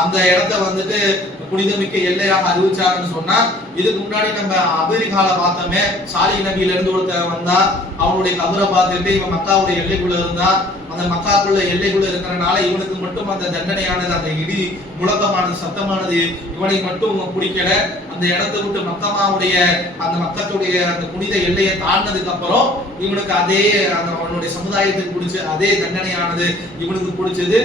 அந்த இடத்த வந்துட்டு புனிதமிக்க எல்லையாக அறிவிச்சாங்கன்னு சொன்னா, இதுக்கு முன்னாடி நம்ம அமெரிக்கால பார்த்தோமே, சாலிஹ் நபியில இருந்து ஒருத்தர் வந்தா அவனுடைய கபரை பார்த்துட்டு இவன் மக்காவுடைய எல்லைக்குள்ள இருந்தா, அந்த மக்காக்குள்ள எல்லைக்குள்ள இருக்கிறனால இவனுக்கு மட்டும் அந்த தண்டனையானது, அந்த இடி முழக்கமானது, சத்தமானது இவனை மட்டும் பிடிக்கல. அந்த இடத்தை விட்டு மக்கமாவுடைய அந்த மக்கத்துடைய அந்த புனித எல்லையை தாண்டினதுக்கு அப்புறம் இவனுக்கு அதே அந்த அவனுடைய சமுதாயத்துக்கு பிடிச்ச அதே தண்டனையானது இவனுக்கு பிடிச்சது.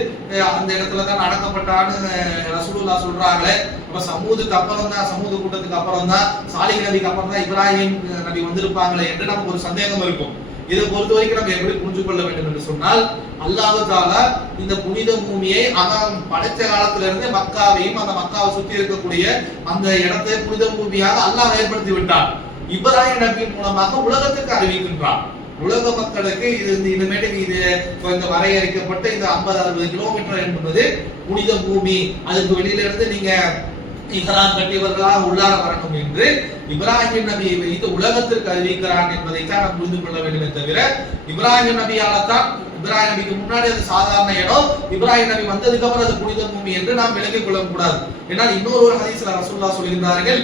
அந்த இடத்துல தான் அடக்கப்பட்டான்னு ரசூலுல்லாஹ் சொல்றாங்களே. அப்ப சமூதுக்கு அப்புறம் தான், சமூது கூட்டத்துக்கு அப்புறம் தான், சாலிஹ் நபிக்கு அப்புறம் தான் இப்ராஹிம் நபி வந்திருப்பாங்களே என்று நமக்கு ஒரு சந்தேகம் இருக்கும். இதை பொறுத்த வரைக்கும் நம்ம எப்படி புரிஞ்சு கொள்ள வேண்டும் என்று சொன்னால், அல்லாஹ் தஆலா இந்த புனித பூமியை அவன் படைத்த காலத்துல இருந்து மக்காவையும் அந்த மக்காவை சுற்றி இருக்கக்கூடிய அந்த இடத்தை புனித பூமியாக அல்லாஹ் ஏற்படுத்தி விட்டான். இப்ராஹிம் நபியின் மூலமாக உலகத்துக்கு அறிவிக்கின்றான். உலக மக்களுக்கு இது இனிமேட்டு இது இந்த வரையறுக்கப்பட்ட இந்த 50-60 கிலோமீட்டர் என்பது புனித பூமி, அதுக்கு வெளியில இருந்து நீங்க இஹ்ராம் கட்டியவர்களாக உள்ளார வரணும் என்று இப்ராஹிம் நபியை வைத்து உலகத்திற்கு அறிவிக்கிறான் என்பதைத்தான் நாம் புரிந்து கொள்ள வேண்டுமே தவிர, இப்ராஹிம் நபியால தான், இப்ராஹிம் நபிக்கு முன்னாடி அது சாதாரண இடம், இப்ராஹிம் நபி வந்ததுக்கு அப்புறம் அது புனித பூமி என்று நாம் விளங்கிக் கொள்ள கூடாது. ஏன்னால் இன்னொரு ஹதீஸ்ல ரசூலுல்லாஹ் சொல்கிறார்கள்,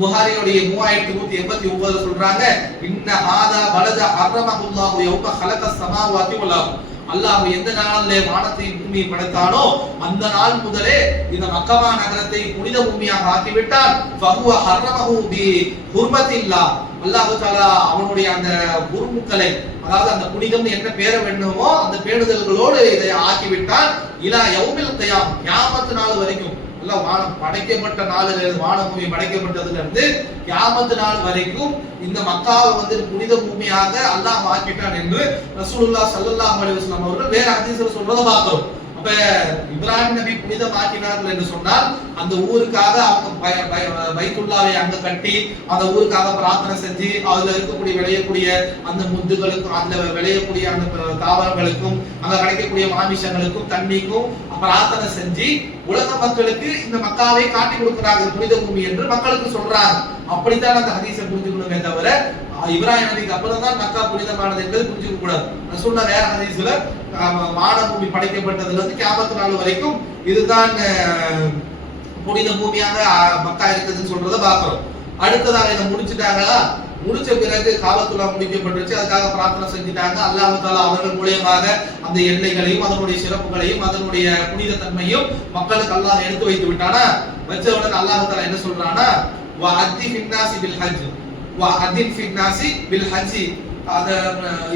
புகாரியுடைய 3189 சொல்றாங்க, இன்ன ஹாதா பலத ஹர்ரமஹுல்லாஹு யௌம ஹலகஸ் ஸமாவாதி வல் அர்த். அல்லாஹ் எந்த நாளிலே வானத்தை பூமியை படைத்தானோ அந்த நாள் முதலே இந்த மக்கமா நகரத்தை புனித பூமியாக ஆக்கிவிட்டான். ஃபஹுவ ஹர்ரமஹு பி ஹுர்மத்தில்லாஹ். அல்லாஹ் தஆலா அவனுடைய அந்த உருமுக்களை, அதாவது அந்த புனிதம் என்ன பேர வேண்டுமோ அந்த பேணுதல்களோடு இதை ஆக்கிவிட்டான். இலா யௌமில் கியாம், கியாமத் நாள் வரைக்கும், வானம் படைக்கப்பட்ட நாளில இருந்து, வானபூமி படைக்கப்பட்டதுல இருந்து கியாமத் நாள் வரைக்கும் இந்த மக்காவை வந்து புனித பூமியாக அல்லாஹ் ஆக்கிட்டான் என்று ரசூலுல்லாஹ் ஸல்லல்லாஹு அலைஹி வஸல்லம் அவர்கள் வேற ஹதீஸ்ல சொல்றத பார்க்கிறோம். அப்ப இப்ராஹிம் நபி புனிதமாக்கினார்கள் என்று சொன்னால் அந்த ஊருக்காக அவங்க பைத்துல்லாவை அங்க கட்டி அந்த ஊருக்காக பிரார்த்தனை செஞ்சு அதுல இருக்கக்கூடிய விளையக்கூடிய அந்த முத்துகளுக்கும் அதுல விளையக்கூடிய அந்த தாவரங்களுக்கும் அங்க கிடைக்கக்கூடிய மாமிசங்களுக்கும் தண்ணிக்கும் பிரார்த்தனை செஞ்சு உலக மக்களுக்கு இந்த மக்காவை காட்டி கொடுக்கிறாங்க புனித பூமி என்று மக்களுக்கு சொல்றாங்க. அப்படித்தான் அந்த ஹதீஸை புரிஞ்சுக்கணுமே தவிர இப்ராஹிம் நபிக்கு அப்புறம் தான் மக்கா புனிதமானது என்பது புரிஞ்சுக்க கூடாது. ரசூலுல்லாஹ் வேற ஹதீஸ்ல வானபூமி படைக்கப்பட்டதுல இருந்து கியாமத் நாள் வரைக்கும் இதுதான் புனித பூமியாக மக்கா இருக்குதுன்னு சொல்றதை பார்க்கிறோம். அடுத்ததாக இதை முடிச்சுட்டாங்களா, முடிச்ச பிறகு காபத்துல்லா முடிக்கப்பட்டுச்சு, அதுக்காக பிரார்த்தனை செஞ்சுட்டாங்க. அல்லாஹ் தஆலா அவர்கள் மூலமாக அந்த எல்லைகளையும் அதனுடைய சிறப்புகளையும் அதனுடைய புனித தன்மையும் மக்களுக்கு அல்லாஹ் எடுத்து வைத்து விட்டானா, வச்ச உடனே அல்லாஹ் தஆலா என்ன சொல்றானா, வஅத்தி ஃபின்னாஸி பில் ஹஜ், வா அதின் ஃபின் நாசி பில் ஹஜ்ஜி. அத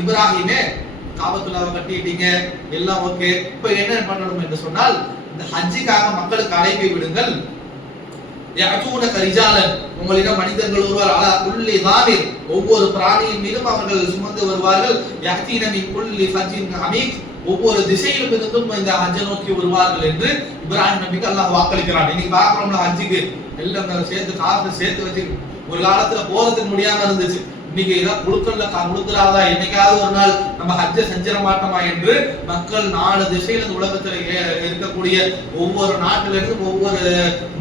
இப்ராஹிமே காபத்துல்லாவை கட்டிட்டீங்க, எல்லாம் ஓகே. இப்போ என்ன பண்ணணும் என்று சொன்னால், இந்த ஹஜ்ஜிக்காக மக்களுக்கு அழைப்பை விடுங்கள். யஅதூனக ரிஜாலன், உங்களிடம் மனிதர்கள் வருவார், அலா குல்லி தாமிர், ஒவ்வொரு பிராணியின் மீதும் அவர்கள் சுமந்து வருவார்கள். யஅதீன மின் குல்லி ஃபஜ்ஜின் அமீக், ஒவ்வொரு திசையிலும் இருந்தும் இந்த ஹஜ்ஜை நோக்கி வருவார்கள் என்று இப்ராஹிம் நபிக்கு அல்லாஹ் வாக்களிக்கிறான். இன்னைக்கு பார்க்கிறோம்ல, ஹஜ்ஜுக்கு எல்லாம் சேர்த்து காசு சேர்த்து வச்சு ஒரு காலத்துல போறதுக்கு முடியாம இருந்துச்சு. இன்னைக்கு ஏதாவது கொடுக்கலாதா, என்னைக்காவது ஒரு நாள் நம்ம ஹஜ்ஜை செஞ்சிட மாட்டோமா என்று மக்கள் 4 திசையில உலகத்துல இருக்கக்கூடிய ஒவ்வொரு நாட்டில இருந்தும் ஒவ்வொரு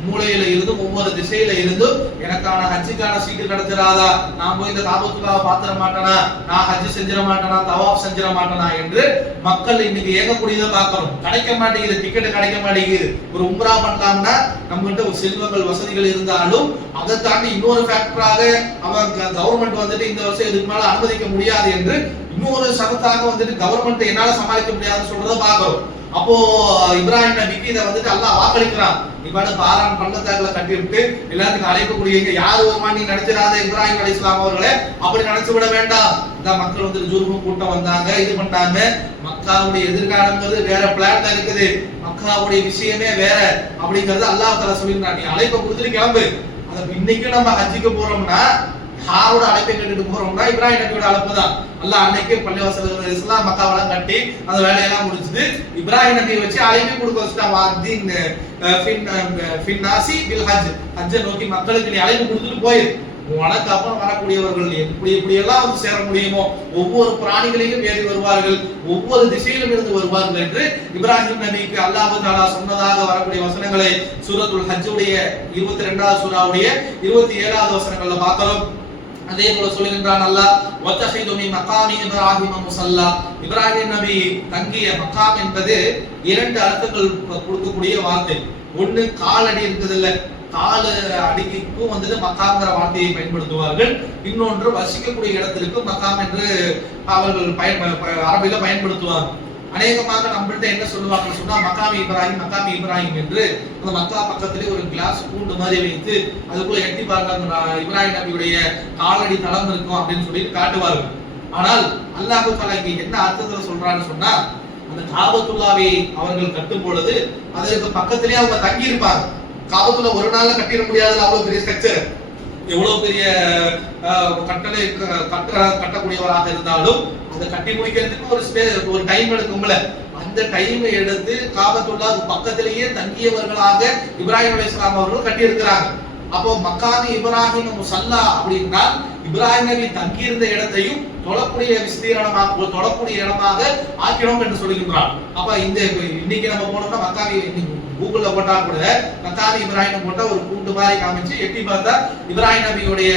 மூலையில இருந்தும் ஒவ்வொரு திசையில இருந்தும் எனக்கான ஹஜ்ஜுக்கான சீட்டு கிடைச்சிடாதா, நான் போய் இந்த காபத்துல்லாவை பாத்திர மாட்டேனா, நான் ஹஜ்ஜு செஞ்சிட மாட்டேனா, தவாப் செஞ்சிட மாட்டேனா என்று மக்கள் இன்னைக்கு ஏகக்கூடியதை பார்க்கிறோம். கிடைக்க மாட்டேங்குது, டிக்கெட் கிடைக்க மாட்டேங்குது. ஒரு உம்ரா பண்ணலாம்னா நம்ம கிட்ட ஒரு செல்வங்கள் வசதிகள் இருந்தாலும் அதை தாண்டி இன்னொரு ஃபேக்டராக அவங்க கவர்மெண்ட் வந்துட்டு இந்த வருஷம் இதுக்கு மேல அனுமதிக்க முடியாது என்று இன்னொரு சரத்தாக வந்துட்டு கவர்மெண்ட் என்னால சமாளிக்க முடியாதுன்னு சொல்றத பாக்குறோம். அப்போ இப்ராஹிம் நபிக்கு இதை வந்துட்டு அல்லாஹ் வாக்களிக்கிறான். இவ்வாறு பாரான் பள்ளத்தாக்குல கட்டி விட்டு எல்லாத்துக்கும் அழைக்கக்கூடியவங்க யாரு வருமா நீ நினைச்சிடாத இப்ராஹிம் அலைஹிஸ்ஸலாம் அவர்களே, அப்படி நினைச்சு விட வேண்டாம். இந்த மக்கள் வந்து ஜுர்ஹும் கூட்டம் வந்தாங்க, இது பண்ணாங்க. மக்காவுடைய எதிர்காலங்கிறது வேற பிளான்ல இருக்குது, மக்காவுடைய விஷயமே வேற அப்படிங்கறது அல்லாஹ் தஆலா சொல்லிருக்கான். நீ அழைப்பை கொடுத்துட்டு கிளம்பு. அது இன்னைக்கு நம்ம ஹஜ்ஜுக்கு போறோம்னா யாரோட அழைப்பை கேட்டுட்டு போறோம்னா இப்ராஹிம் நபியோட அழைப்பு தான். அல்லாஹ் அன்னைக்கு பள்ளிவாசல் இஸ்லாம் மக்காவெல்லாம் கட்டி அந்த வேலையெல்லாம் முடிச்சுட்டு இப்ராஹிம் நபியை வச்சு அழைப்பை கொடுக்க வச்சுட்டான். வாதின் ஃபின் நாசி பில் ஹஜ், ஹஜ்ஜை நோக்கி மக்களுக்கு நீ அழைப்பு கொடுத்துட்டு போயிரு. உனக்கு அப்புறம் வரக்கூடியவர்கள் எப்படி எல்லாம் வந்து சேர முடியுமோ ஒவ்வொரு பிராணிகளையும் ஏறி வருவார்கள், ஒவ்வொரு திசையிலும் இருந்து வருவார்கள் என்று இப்ராஹிம் நபிக்கு அல்லாஹ் தஆலா சொன்னதாக வரக்கூடிய வசனங்களை சூரத்துல் ஹஜ்ஜுடைய 22வது சூராவுடைய 27வது வசனங்கள்ல பார்க்கிறோம். அதே போல சொல்லுகின்றான் அல்லாஹ், வத்தஹிது மின் மகாமி இப்ராஹிம முஸல்லா, இப்ராஹிம் நபி தங்கிய மகாம் என்பது 2 அர்த்தங்கள் கொடுக்கக்கூடிய வார்த்தை. ஒன்னு காலடி இருக்குது இல்ல, காலு அடிக்கும் வந்துட்டு மக்காம்ங்கிற வார்த்தையை பயன்படுத்துவார்கள். இன்னொன்று வசிக்கக்கூடிய இடத்திற்கு மக்காம் என்று அவர்கள் அரபில பயன்படுத்துவார்கள். அநேகமாக நம்மள்ட்ட என்ன சொல்லுவாங்க சொன்னா மக்காமி இப்ராஹிம் என்று அந்த மக்கா பக்கத்திலே ஒரு கிளாஸ் கூண்டு மாதிரி வைத்து அதுக்குள்ள எட்டி பாருங்க இப்ராஹிம் நபியுடைய காலடி தளம் இருக்கும் அப்படின்னு சொல்லிட்டு காட்டுவார்கள். ஆனால் அல்லாஹ் தஆலா இங்க என்ன அர்த்தத்துல சொல்றான்னு சொன்னா, அந்த காபத்துல்லாவை அவர்கள் கட்டும் பொழுது அதற்கு பக்கத்திலே அவங்க தங்கி இருப்பாங்க. காபத்துல ஒரு நாள்ல கட்டிட முடியாதுல, அவ்வளவு பெரிய ஸ்ட்ரக்சர், எவ்வளவு பெரிய கட்டளை கட்டக்கூடியவராக இருந்தாலும் அதை கட்டி முடிக்கிறதுக்கு ஒரு டைம் எடுக்கும்ல, அந்த டைம் எடுத்து காபத்துல்லா பக்கத்திலேயே தங்கியவர்களாக இப்ராஹிம் அலைஹிஸ்ஸலாம் அவர்கள் கட்டி இருக்கிறாங்க. அப்போ மக்காமி இப்ராஹிம் முஸல்லா அப்படின்னா இப்ராஹிம் நபி தங்கியிருந்த இடத்தையும் தொழக்கூடிய விஸ்தீரணமாக தொழக்கூடிய இடமாக ஆக்கினோம் என்று சொல்லுகின்றான். அப்ப இந்த இன்னைக்கு நம்ம போனோம்னா மக்காமி கூகுள்ல போட்டா கூட மக்காமி இப்ராஹிம் போட்டா ஒரு கூண்டு மாதிரி காமிச்சு எட்டி பார்த்தா இப்ராஹிம் நபியுடைய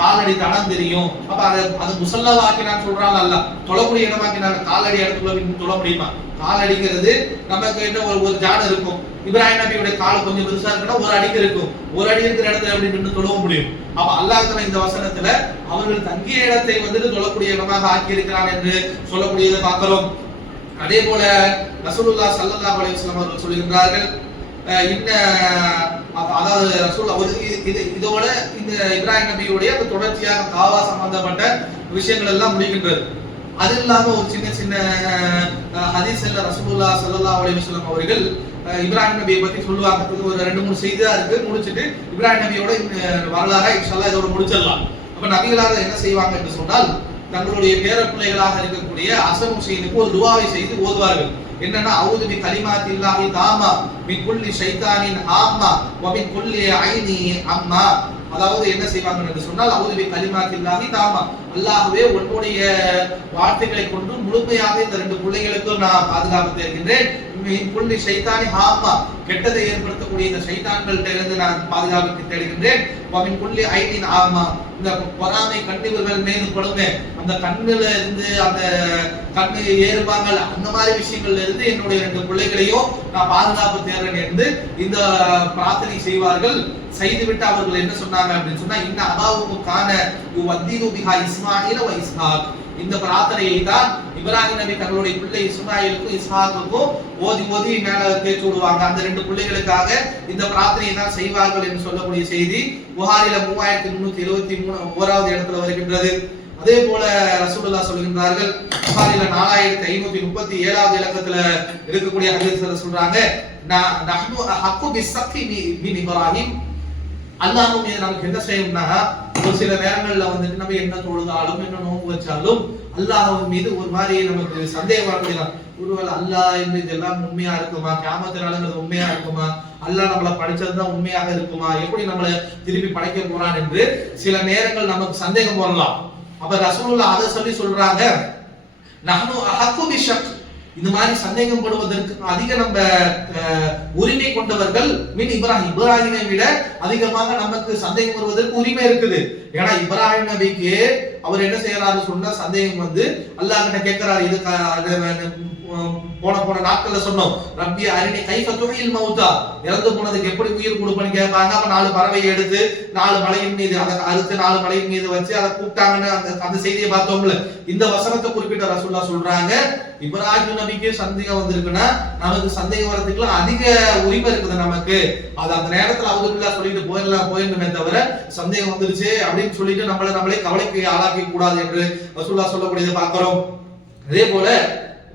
காலடி தடம் தெரியும். அப்ப அது முஸல்லாவா ஆக்கினான்னு சொல்றாங்க அல்ல, தொழக்கூடிய இடமாக்கினாங்க. காலடி இடத்துக்குள்ள தொழ முடியுமா? காலடிங்கிறது நமக்கு என்ன ஒரு ஜான் இருக்கும். இப்ராஹிம் நபியுடைய கால் கொஞ்சம் பெருசா இருக்குன்னா ஒரு அடிக்கு இருக்கும், ஒரு அடி இருக்கிற இடத்துல எப்படி நின்று தொழ முடியும்? அப்ப அல்லாஹ் தஆலா இந்த வசனத்துல அவர்கள் தங்கிய இடத்தை வந்துட்டு தொழக்கூடிய இடமாக ஆக்கி இருக்கிறான் என்று சொல்லக்கூடியதை பார்க்கிறோம். அதே போல ரசூலுல்லாஹ் ஸல்லல்லாஹு அலைஹி வஸல்லம் அவர்கள் சொல்கிறார்கள், அதாவது ரசூல் இதோட இந்த இப்ராஹிம் நபியுடைய அந்த தொடர்ச்சியாக காவா சம்பந்தப்பட்ட விஷயங்கள் எல்லாம் முடிக்கின்றது. அது இல்லாம ஒரு சின்ன சின்ன ஹதீஸ்ல ரசூலுல்லாஹ் ஸல்லல்லாஹு அலைஹி வஸல்லம் அவர்கள் இப்ராஹிம் நபியை பத்தி சொல்லுவாங்க. ஒரு 2-3 செய்தியா இருக்கு, முடிச்சிட்டு இப்ராஹிம் நபியோட வரலாறு இன்ஷாஅல்லாஹ் இதோட முடிச்சிடலாம். அப்ப நபிகளாக என்ன செய்வாங்க என்று சொன்னால், தங்களுடைய பேர பிள்ளைகளாக இருக்கக்கூடிய ஹசன் ஹுசைனுக்கு ஒரு துஆவை செய்து ஓதுவார்கள். என்னன்னா, அஊது பி கலிமாத்தில்லாஹி தாமா மின் குல்லி ஷைத்தானின் ஆம்மா வ மின் குல்லி ஐனி அம்மா. அதாவது என்ன செய்வாங்க என்று சொன்னால், அஊது பி கலிமாத்தில்லாஹி தாமா, அல்லாஹ்வே உன்னுடைய வார்த்தைகளை கொண்டு முழுமையாக இந்த 2 பிள்ளைகளுக்கும் நான் பாதுகாப்பு தருகின்றேன். மின் குல்லி ஷைத்தானி ஆம்மா, கெட்டதை ஏற்படுத்தக்கூடிய இந்த ஷைத்தான்கள்ட்ட இருந்து நான் பாதுகாப்பு தேடுகின்றேன். வ மின் குல்லி ஐனின் ஆம்மா, இந்த பொறாமை கண்ணிவர்கள் மீது படுமே அந்த கண்ணுல இருந்து அந்த கண்ணு ஏறுபாங்க அந்த மாதிரி விஷயங்கள்ல இருந்து என்னுடைய 2 பிள்ளைகளையும் நான் பாதுகாப்பு தேடுறேன் என்று இந்த பிரார்த்தனை செய்வார்கள். செய்துவிட்டு அவர்கள் என்ன சொன்னாங்க அப்படின்னு சொன்னா, இன்ன அபாவுக்கு கான யுவத்திது பிஹா இஸ்மாயில் வ இஸ்ஹாக், இந்த பிரார்த்தனையை தான் இப்ராஹிம் நபி தங்களுடைய பிள்ளை இஸ்மாயிலுக்கும் இஸ்ஹாக்குக்கும் ஓதி ஓதி மேல தேய்ச்சி விடுவாங்க. அந்த 2 பிள்ளைகளுக்காக இந்த பிரார்த்தனையை தான் செய்வார்கள் என்று சொல்லக்கூடிய செய்தி புகாரில 3373 இடத்துல வருகின்றது. அதே போல ரசூலுல்லாஹ் சொல்கின்றார்கள், புகாரில 4537 இலக்கத்துல இருக்கக்கூடிய ஹதீஸ்ல சொல்றாங்க, நஹ்னு அஹக்கு பிஸ்ஸக்கி மின் இப்ராஹிம், அல்லாஹ் மீது நமக்கு என்ன செய்யும்னா, ஒரு சில நேரங்கள்ல வந்துட்டு நம்ம என்ன தொழுதாலும் என்ன நோன்பு வச்சாலும் அல்லாஹ் மீது ஒரு மாதிரி நமக்கு சந்தேகம் வரக்கூடிய, ஒருவேளை அல்லாஹ் என்று இதெல்லாம் உண்மையா இருக்குமா, கியாமத் நாளுங்கிறது உண்மையா இருக்குமா, அல்லாஹ் நம்மள படைச்சதுதான் உண்மையாக இருக்குமா, எப்படி நம்மள திருப்பி படைக்க போறான் என்று சில நேரங்கள் நமக்கு சந்தேகம் வரலாம். அப்ப ரசூலுல்லாஹ் அதை சொல்லி சொல்றாங்க, நஹ்னு அஹக்கு பிஷக், இந்த மாதிரி சந்தேகம் படுவதற்கு அதிக நம்ம உரிமை கொண்டவர்கள் மின் இப்ராஹிம், இப்ராஹிமை விட அதிகமாக நமக்கு சந்தேகம் வருவதற்கு உரிமை இருக்குது. ஏன்னா இப்ராஹிம் நபிக்கு அவர் என்ன செய்யறாரு சொன்னா, சந்தேகம் வந்து அல்லாஹ் கிட்ட கேட்கிறாரு. இது போன நாட்கள்ல சொன்னோம், ரப்பி அரினி கைஃப துஹில் மௌதா, இறந்து போனதுக்கு எப்படி உயிர் கொடுப்பன்னு கேட்பாங்க. அப்ப 4 பறவையை எடுத்து 4 மலையின் மீது அதை அறுத்து 4 மலையின் மீது வச்சு அதை கூப்பிட்டாங்கன்னு அந்த செய்தியை பார்த்தோம்ல. இந்த வசனத்தை குறிப்பிட்ட ரசூலுல்லாஹ் சொல்றாங்க, இப்ராஹிம் நபிக்கு சந்தேகம் வந்திருக்குன்னா நமக்கு சந்தேகம் வரதுக்குலாம் அதிக உரிமை இருக்குது நமக்கு. அது அந்த நேரத்துல அவங்களுக்குள்ள சொல்லிட்டு போயிருந்தமே தவிர சந்தேகம் வந்துருச்சு அப்படின்னு சொல்லிட்டு நம்மளே கவலைக்கு ஆளாக்கி கூடாது என்று ரசூலுல்லாஹ் சொல்லக்கூடியதை பார்க்கிறோம். அதே போல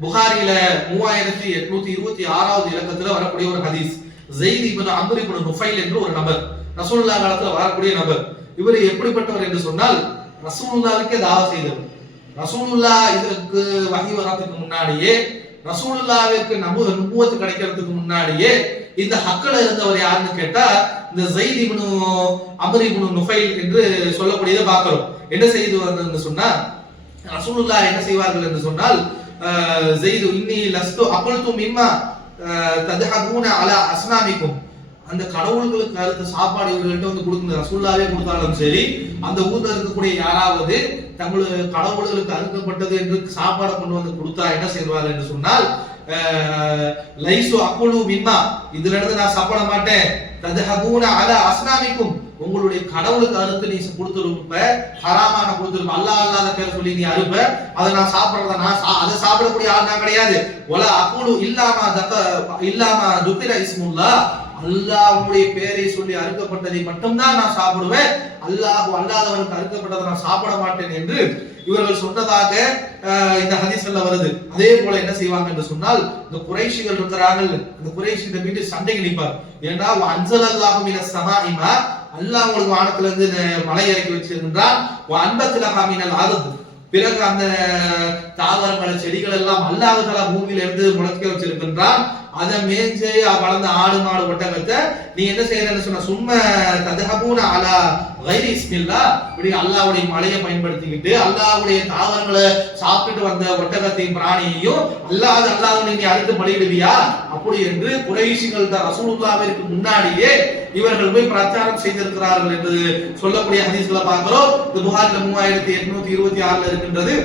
புகாரில 3826 இலக்கத்துல வரக்கூடிய ஒரு ஹதீஸ், ஸைத் இப்னு அம்ர் இப்னு நுஃபைல் என்ற ஒரு நபர், ரசூலுல்லாஹ் காலத்துல வரக்கூடிய நபர். இவர் எப்படிப்பட்டவர் என்று சொன்னால், ரசூலுல்லாஹ்வுக்கே தாவா செய்தவர். ரசூலுல்லாஹ் இதற்கு வஹி வரதுக்கு முன்னாடியே, ரசூலுல்லாஹ்வுக்கு நபுவத் கிடைக்கிறதுக்கு முன்னாடியே இந்த ஹக்கல இருந்தவர் யாருன்னு கேட்டா, இந்த ஸைத் இப்னு அம்ர் இப்னு நுஃபைல் என்று சொல்லக்கூடியதை பார்க்கிறோம். என்ன செய்து வந்ததுன்னு சொன்னா, ரசூலுல்லாஹ் என்ன செய்வார்கள் என்று சொன்னால், ஸைது இன்னி லஸ்து அகல்து மிம்மா தத்ஹபூன அலா அஸ்னாமிக்கும், அந்த கடவுள்களுக்கு அடுத்த சாப்பாடு இவர்கள்ட்ட வந்து கொடுக்கணும். ரசூலுல்லாஹ்வே கொடுத்தாலும் சரி, அந்த ஊர்ல இருக்கக்கூடிய யாராவது தங்களுடைய கடவுள்களுக்கு அறுக்கப்பட்டது என்று சாப்பாடு கொண்டு வந்து கொடுத்தா என்ன செய்வார்கள் என்று சொன்னால், லைசு அகுலு மிம்மா, இதுல இருந்து நான் சாப்பிட மாட்டேன், தத்ஹபூன அலா அஸ்னாமிக்கும், உங்களுடைய கடவுளுக்கு அறுத்து நீ கொடுத்துருப்ப, ஹராமான கொடுத்துருப்ப, அல்லாஹ் அல்லாத பேர் சொல்லி நீ அறுப்ப, அதை நான் சாப்பிடுறத அதை சாப்பிடக்கூடிய ஆள் நான் கிடையாது. ஒலா அகுலு இல்லாம துக்கிர இஸ்முல்லா, அல்லாஹ்வுடைய பேரை சொல்லி அறுக்கப்பட்டதை மட்டும்தான் நான் சாப்பிடுவேன், அல்லாஹ் அல்லாதவனுக்கு அறுக்கப்பட்டதை நான் சாப்பிட மாட்டேன் என்று இவர்கள் சொன்னதாக இந்த ஹதீஸ்ல வருது. அதே போல என்ன செய்வாங்க என்று சொன்னால், இந்த குறைஷிகள் இருக்கிறார்கள், இந்த குறைஷிட்ட மீது சண்டை நிற்பார். ஏன்னா அன்ஸலல்லாஹு மினஸ் ஸமாஇமா, அல்லாஹ் உங்களுக்கு வானத்துல இருந்து மலை இறக்கி வச்சிருக்கின்றான், அன்பத்துலஹா மினல் அர்த், பிறகு அந்த தாவரங்கள் செடிகள் எல்லாம் அல்லாஹ் தஆலா பூமியில இருந்து முளைக்க வச்சிருக்கின்றான், அதை மேய்ஞ்சு வளர்ந்த ஆடு மாடு ஒட்டகத்தை நீ என்ன செய்யறன்னு சொன்ன, சும்மா தத்ஹபூன அலா கைரி இஸ்மில்லா, இப்படி அல்லாஹ்வுடைய மலையை பயன்படுத்திக்கிட்டு அல்லாஹ்வுடைய தாவரங்களை சாப்பிட்டு வந்த ஒட்டகத்தையும் பிராணியையும் அல்லாஹ்வை நீ அறுத்து பலியிடுவியா அப்படி என்று குறைஷிகள் தான் ரசூலுல்லாஹ்விற்கு முன்னாடியே இவர்கள் போய் பிரச்சாரம் செய்திருக்கிறார்கள் என்று சொல்லக்கூடிய ஹதீஸ்களை பார்க்கிறோம். இது புகாரில 3826 இருக்கின்றது.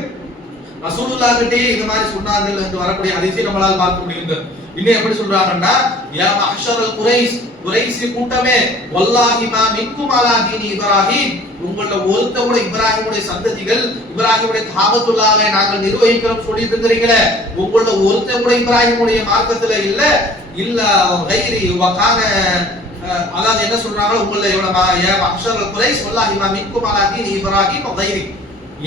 ரசூலுல்லாஹ் கிட்டே இந்த மாதிரி சொன்னார்கள் என்று வரக்கூடிய ஹதீஸை நம்மளால் பார்க்க முடிகிறது. இன்னும் எப்படி சொல்றாங்கன்னா, யா மஹ்ஷரல் குரைஷ், குரைஷ் கூட்டமே, வல்லாஹி மா மின்கும் அலா தீனி இப்ராஹிம், உங்கள ஒருத்த கூட இப்ராஹிமுடைய சந்ததிகள் இப்ராஹிமுடைய காபத்துல்லாஹை நாங்கள் நிர்வகிக்கிறோம் சொல்லிட்டு இருக்கீங்களே, உங்கள ஒருத்த கூட இப்ராஹிமுடைய மார்க்கத்துல இல்ல கைரி வகான, அதாவது என்ன சொல்றாங்களோ உங்கள யா மஹ்ஷரல் குரைஷ் வல்லாஹி மா மின்கும் அலா தீனி இப்ராஹிம் கைரி,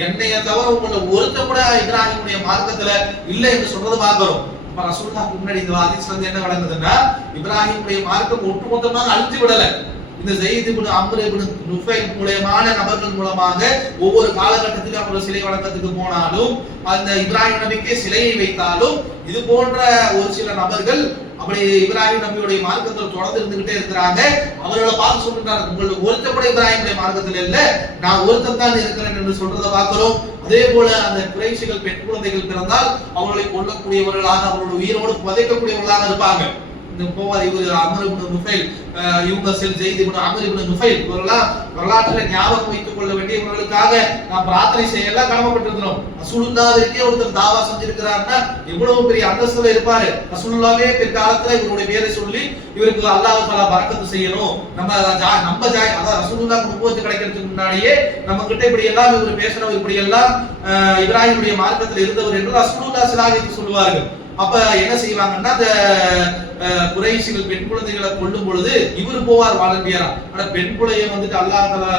என்னைய தவிர உங்கள ஒருத்த கூட இப்ராஹிமுடைய மார்க்கத்துல இல்ல என்று சொல்றது பார்க்கிறோம். அப்ப ரசூலுல்லாஹ்க்கு முன்னாடி இந்த ஹதீஸ் வந்து என்ன வழங்குதுன்னா, இப்ராஹிமுடைய மார்க்கம் ஒட்டுமொத்தமாக அழித்து விடல. இந்த ஸைத் இப்னு அம்ர் இப்னு நுஃபைல் மூலமான நபர்கள் மூலமாக ஒவ்வொரு காலகட்டத்திலும் அவங்க சிலை வணக்கத்துக்கு போனாலும், அந்த இப்ராஹிம் நபிக்கே சிலையை வைத்தாலும், இது போன்ற ஒரு சில நபர்கள் அப்படி இப்ராஹிம் நபியுடைய மார்க்கத்தில் தொடர்ந்து இருந்துகிட்டே இருக்கிறாங்க. அவர்களை பார்த்து சொல்றாங்க, உங்களுக்கு ஒருத்த கூட இப்ராஹிமுடைய மார்க்கத்தில் இல்ல, நான் ஒருத்தன் தான் இருக்கிறேன் என்று சொல்றதை பார்க்கிறோம். அதே போல அந்த குறைஷிகள் பெண் குழந்தைகள் பிறந்தால் அவர்களை கொல்லக்கூடியவர்களாக, அவர்களுடைய உயிரோடு புதைக்கக்கூடியவர்களாக இருப்பாங்க. இந்த போவார் இவர் அமர் இப்னு நுஃபைல், இவங்க ஜெயித் இப்னு அமர் இப்னு நுஃபைல், இவரெல்லாம் வரலாற்றில் ஞாபகம் வைத்துக் கொள்ள வேண்டிய இவர்களுக்காக நாம் பிரார்த்தனை செய்ய எல்லாம் கடமைப்பட்டிருக்கிறோம். ரசூலுல்லாஹ்விற்கே ஒருத்தர் தாவா செஞ்சிருக்கிறாருன்னா எவ்வளவு பெரிய அந்தஸ்துல இருப்பாரு. ரசூலுல்லாஹ்வே பிற்காலத்துல இவருடைய பேரை சொல்லி இவருக்கு அல்லாஹ் தஆலா பரக்கத்து செய்யணும், நம்ம அதான் ரசூலுல்லாஹ் நுபுவத் கிடைக்கிறதுக்கு முன்னாடியே நம்ம கிட்ட இப்படி எல்லாம் இவர் பேசணும், இப்படி எல்லாம் இப்ராஹிமுடைய மார்க்கத்தில் இருந்தவர் என்று ரசூலுல்லாஹ் ஸல்லல்லாஹு சொல்லுவார்கள். அப்ப என்ன செய்வாங்கன்னா, அந்த குறைஷிகள் பெண் குழந்தைகளை கொல்லும் பொழுது இவர் போவார் வாலண்டியரா. ஆனா பெண் குழைய வந்துட்டு அல்லாஹ் தஆலா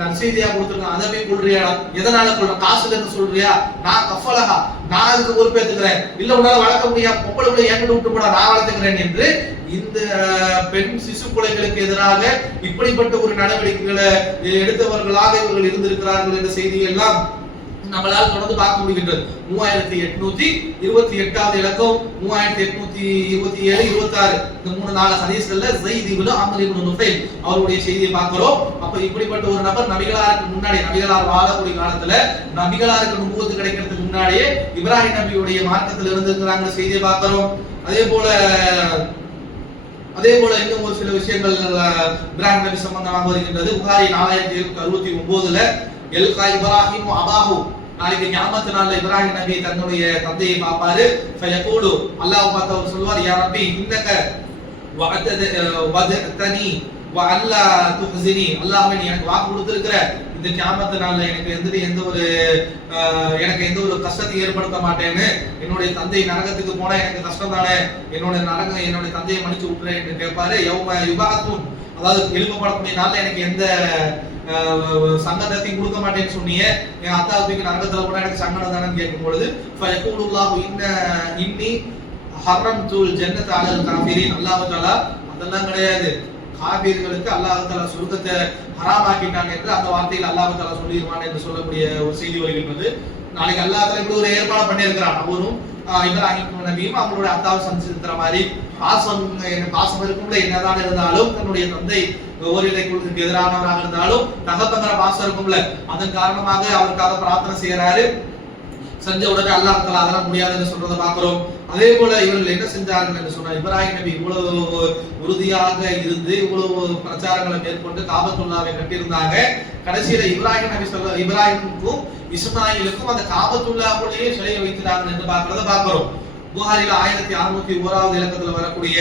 நற்செய்தியா கொடுத்திருக்கான், அதை போய் கொல்றியாடா, எதனால கொல்ற, காசுல இருந்து சொல்றியா, நான் கஃபலஹா, நான் அதுக்கு பொறுப்பேற்றுக்கிறேன், இல்ல உன்னால வளர்க்க முடியாது, பொம்பளை பிள்ளை என்கிட்ட விட்டு போடா, நான் வளர்த்துக்கிறேன் என்று இந்த பெண் சிசு கொலைகளுக்கு எதிராக இப்படிப்பட்ட ஒரு நடவடிக்கைகளை எடுத்தவர்களாக இவர்கள் இருந்திருக்கிறார்கள் என்ற செய்தி எல்லாம் நம்மளால் தொடர்ந்து பார்க்க முடிகின்றது. 3828வது இலக்கம், 3827, 26 இந்த 3-4 ஹதீஸ்கள்ல ஸைத் இப்னு அம்ர் இப்னு நுஃபைல் அவருடைய செய்தியை பார்க்கிறோம். அப்ப இப்படிப்பட்ட ஒரு நபர் நபிகளாருக்கு முன்னாடி, நபிகளார் வாழக்கூடிய காலத்துல நபிகளாருக்கு நுபுவத் கிடைக்கிறதுக்கு முன்னாடியே இப்ராஹிம் நபியுடைய மார்க்கத்தில் இருந்திருக்கிறாங்க செய்தியை பார்க்கிறோம். அதே போல இன்னும் ஒரு சில விஷயங்கள் இப்ராஹிம் நபி சம்பந்தமாக வருகின்றது. புகாரி 4769ல எல்கா இப்ராஹிம் அபாஹு, நாளைக்கு கியாமத் நாள்ல இப்ராஹிம் நபி தன்னுடைய தந்தையை பார்ப்பாரு. ஃபயகூலு, அல்லாஹ் பார்த்து அவர் சொல்வார், யா ரப்பி இன்னக வஅததனி வ அல்லா துஹ்ஸினி, அல்லாஹ்வே நீ எனக்கு வாக்கு கொடுத்திருக்கிற இந்த கியாமத் நாள்ல எனக்கு எந்த ஒரு கஷ்டத்தை ஏற்படுத்த மாட்டேன்னு, என்னுடைய தந்தை நரகத்துக்கு போனா எனக்கு கஷ்டம் தானே, என்னுடைய தந்தையை மன்னிச்சு விட்டுறேன் என்று கேட்பாரு. யௌம யுபஅத்துன், அதாவது எழுப்பப்படக்கூடிய நாள்ல எனக்கு எந்த சங்கடத்தையும் கொடுக்க மாட்டேன்னு சொன்னீங்க, என் அத்தாவுக்கு நரகத்துல கூட எனக்கு சங்கடம் தானேன்னு கேட்கும் பொழுது ஃபயகூலுல்லாஹு இன்னி ஹர்ரம்துல் ஜன்னத அலல் காஃபிரின், அல்லாஹ் தஆலா அதெல்லாம் கிடையாது, காபீர்களுக்கு அல்லாஹ் தஆலா சொர்க்கத்தை ஹராமாக்கிட்டான் என்று அந்த வார்த்தையில் அல்லாஹ் தஆலா சொல்லிடுவான் என்று சொல்லக்கூடிய ஒரு செய்தி வருகின்றது. நாளைக்கு அல்லாஹ் தஆலா இப்படி ஒரு ஏற்பாடு பண்ணியிருக்கிறான். அவரும் இப்ராஹிம் நபியும் அவங்களுடைய அத்தாவை சந்திச்சிருக்கிற மாதிரி பாசம் இருக்கும்ல, என்னதான் இருந்தாலும் தன்னுடைய தந்தை ஓரிலை குழுக்கு எதிரானவராக இருந்தாலும் தகப்பங்கிற பாசம் இருக்கும்ல, அதன் காரணமாக அவருக்காக பிரார்த்தனை செய்யறாரு. செஞ்ச உடனே அல்லாஹ் தஆலா அதெல்லாம் முடியாதுன்னு சொல்றதை பார்க்கிறோம். அதே போல இவர்கள் என்ன செஞ்சார்கள் என்று சொன்னா, இப்ராஹிம் நபி இவ்வளவு உறுதியாக இருந்து இவ்வளவு பிரச்சாரங்களை மேற்கொண்டு காபத்துல்லாவை கட்டியிருந்தாங்க. கடைசியில இப்ராஹிமுக்கும் இஸ்மாயிலுக்கும் அந்த காபத்துல்லாவுடைய சிலையை வைத்துட்டாங்க என்று பார்க்கிறோம். புகாரில 1601வது இலக்கத்துல வரக்கூடிய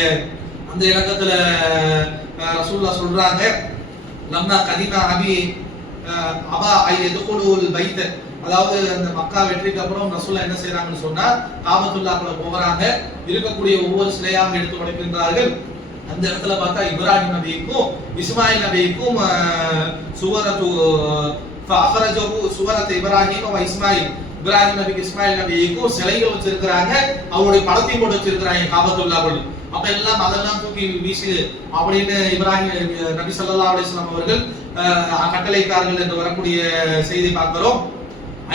அந்த இலக்கத்துல ரசூலுல்லாஹ் சொல்றாங்க, லம்மா கதிமா அபி அபா ஐயதுகுலுல் பைத், அதாவது அந்த மக்கா வெற்றிக்கு அப்புறம் ரசூலுல்லாஹ் என்ன செய்றாங்கன்னு சொன்னா, காபத்துல்லாஹ்க்குள்ள போறாங்க, இருக்கக்கூடிய ஒவ்வொரு சிலையாக எடுத்து உடைக்கின்றார்கள். அந்த இடத்துல பார்த்தா இப்ராஹிம் நபிக்கும் இஸ்மாயில் நபிக்கும் சுவரத்து ஃபஅഖரஜு சுவரத் இப்ராஹிம் வ இஸ்மாயில், இப்ராஹிம் நபிக்கு இஸ்மாயில் நபிக்கும் சிலைகள் வச்சிருக்காங்க, அவருடைய படத்தையும் போட்டு வச்சிருக்காங்க காபத்துல்லாஹ்வுல. அப்ப எல்லாம் அதெல்லாம் தூக்கி வீசி அப்படின்னு இப்ராஹிம் நபி ஸல்லல்லாஹு அலைஹி வஸல்லம் அவர்கள் கட்டளையிட்டார்கள் என்று வரக்கூடிய செய்தி பார்க்கிறோம்.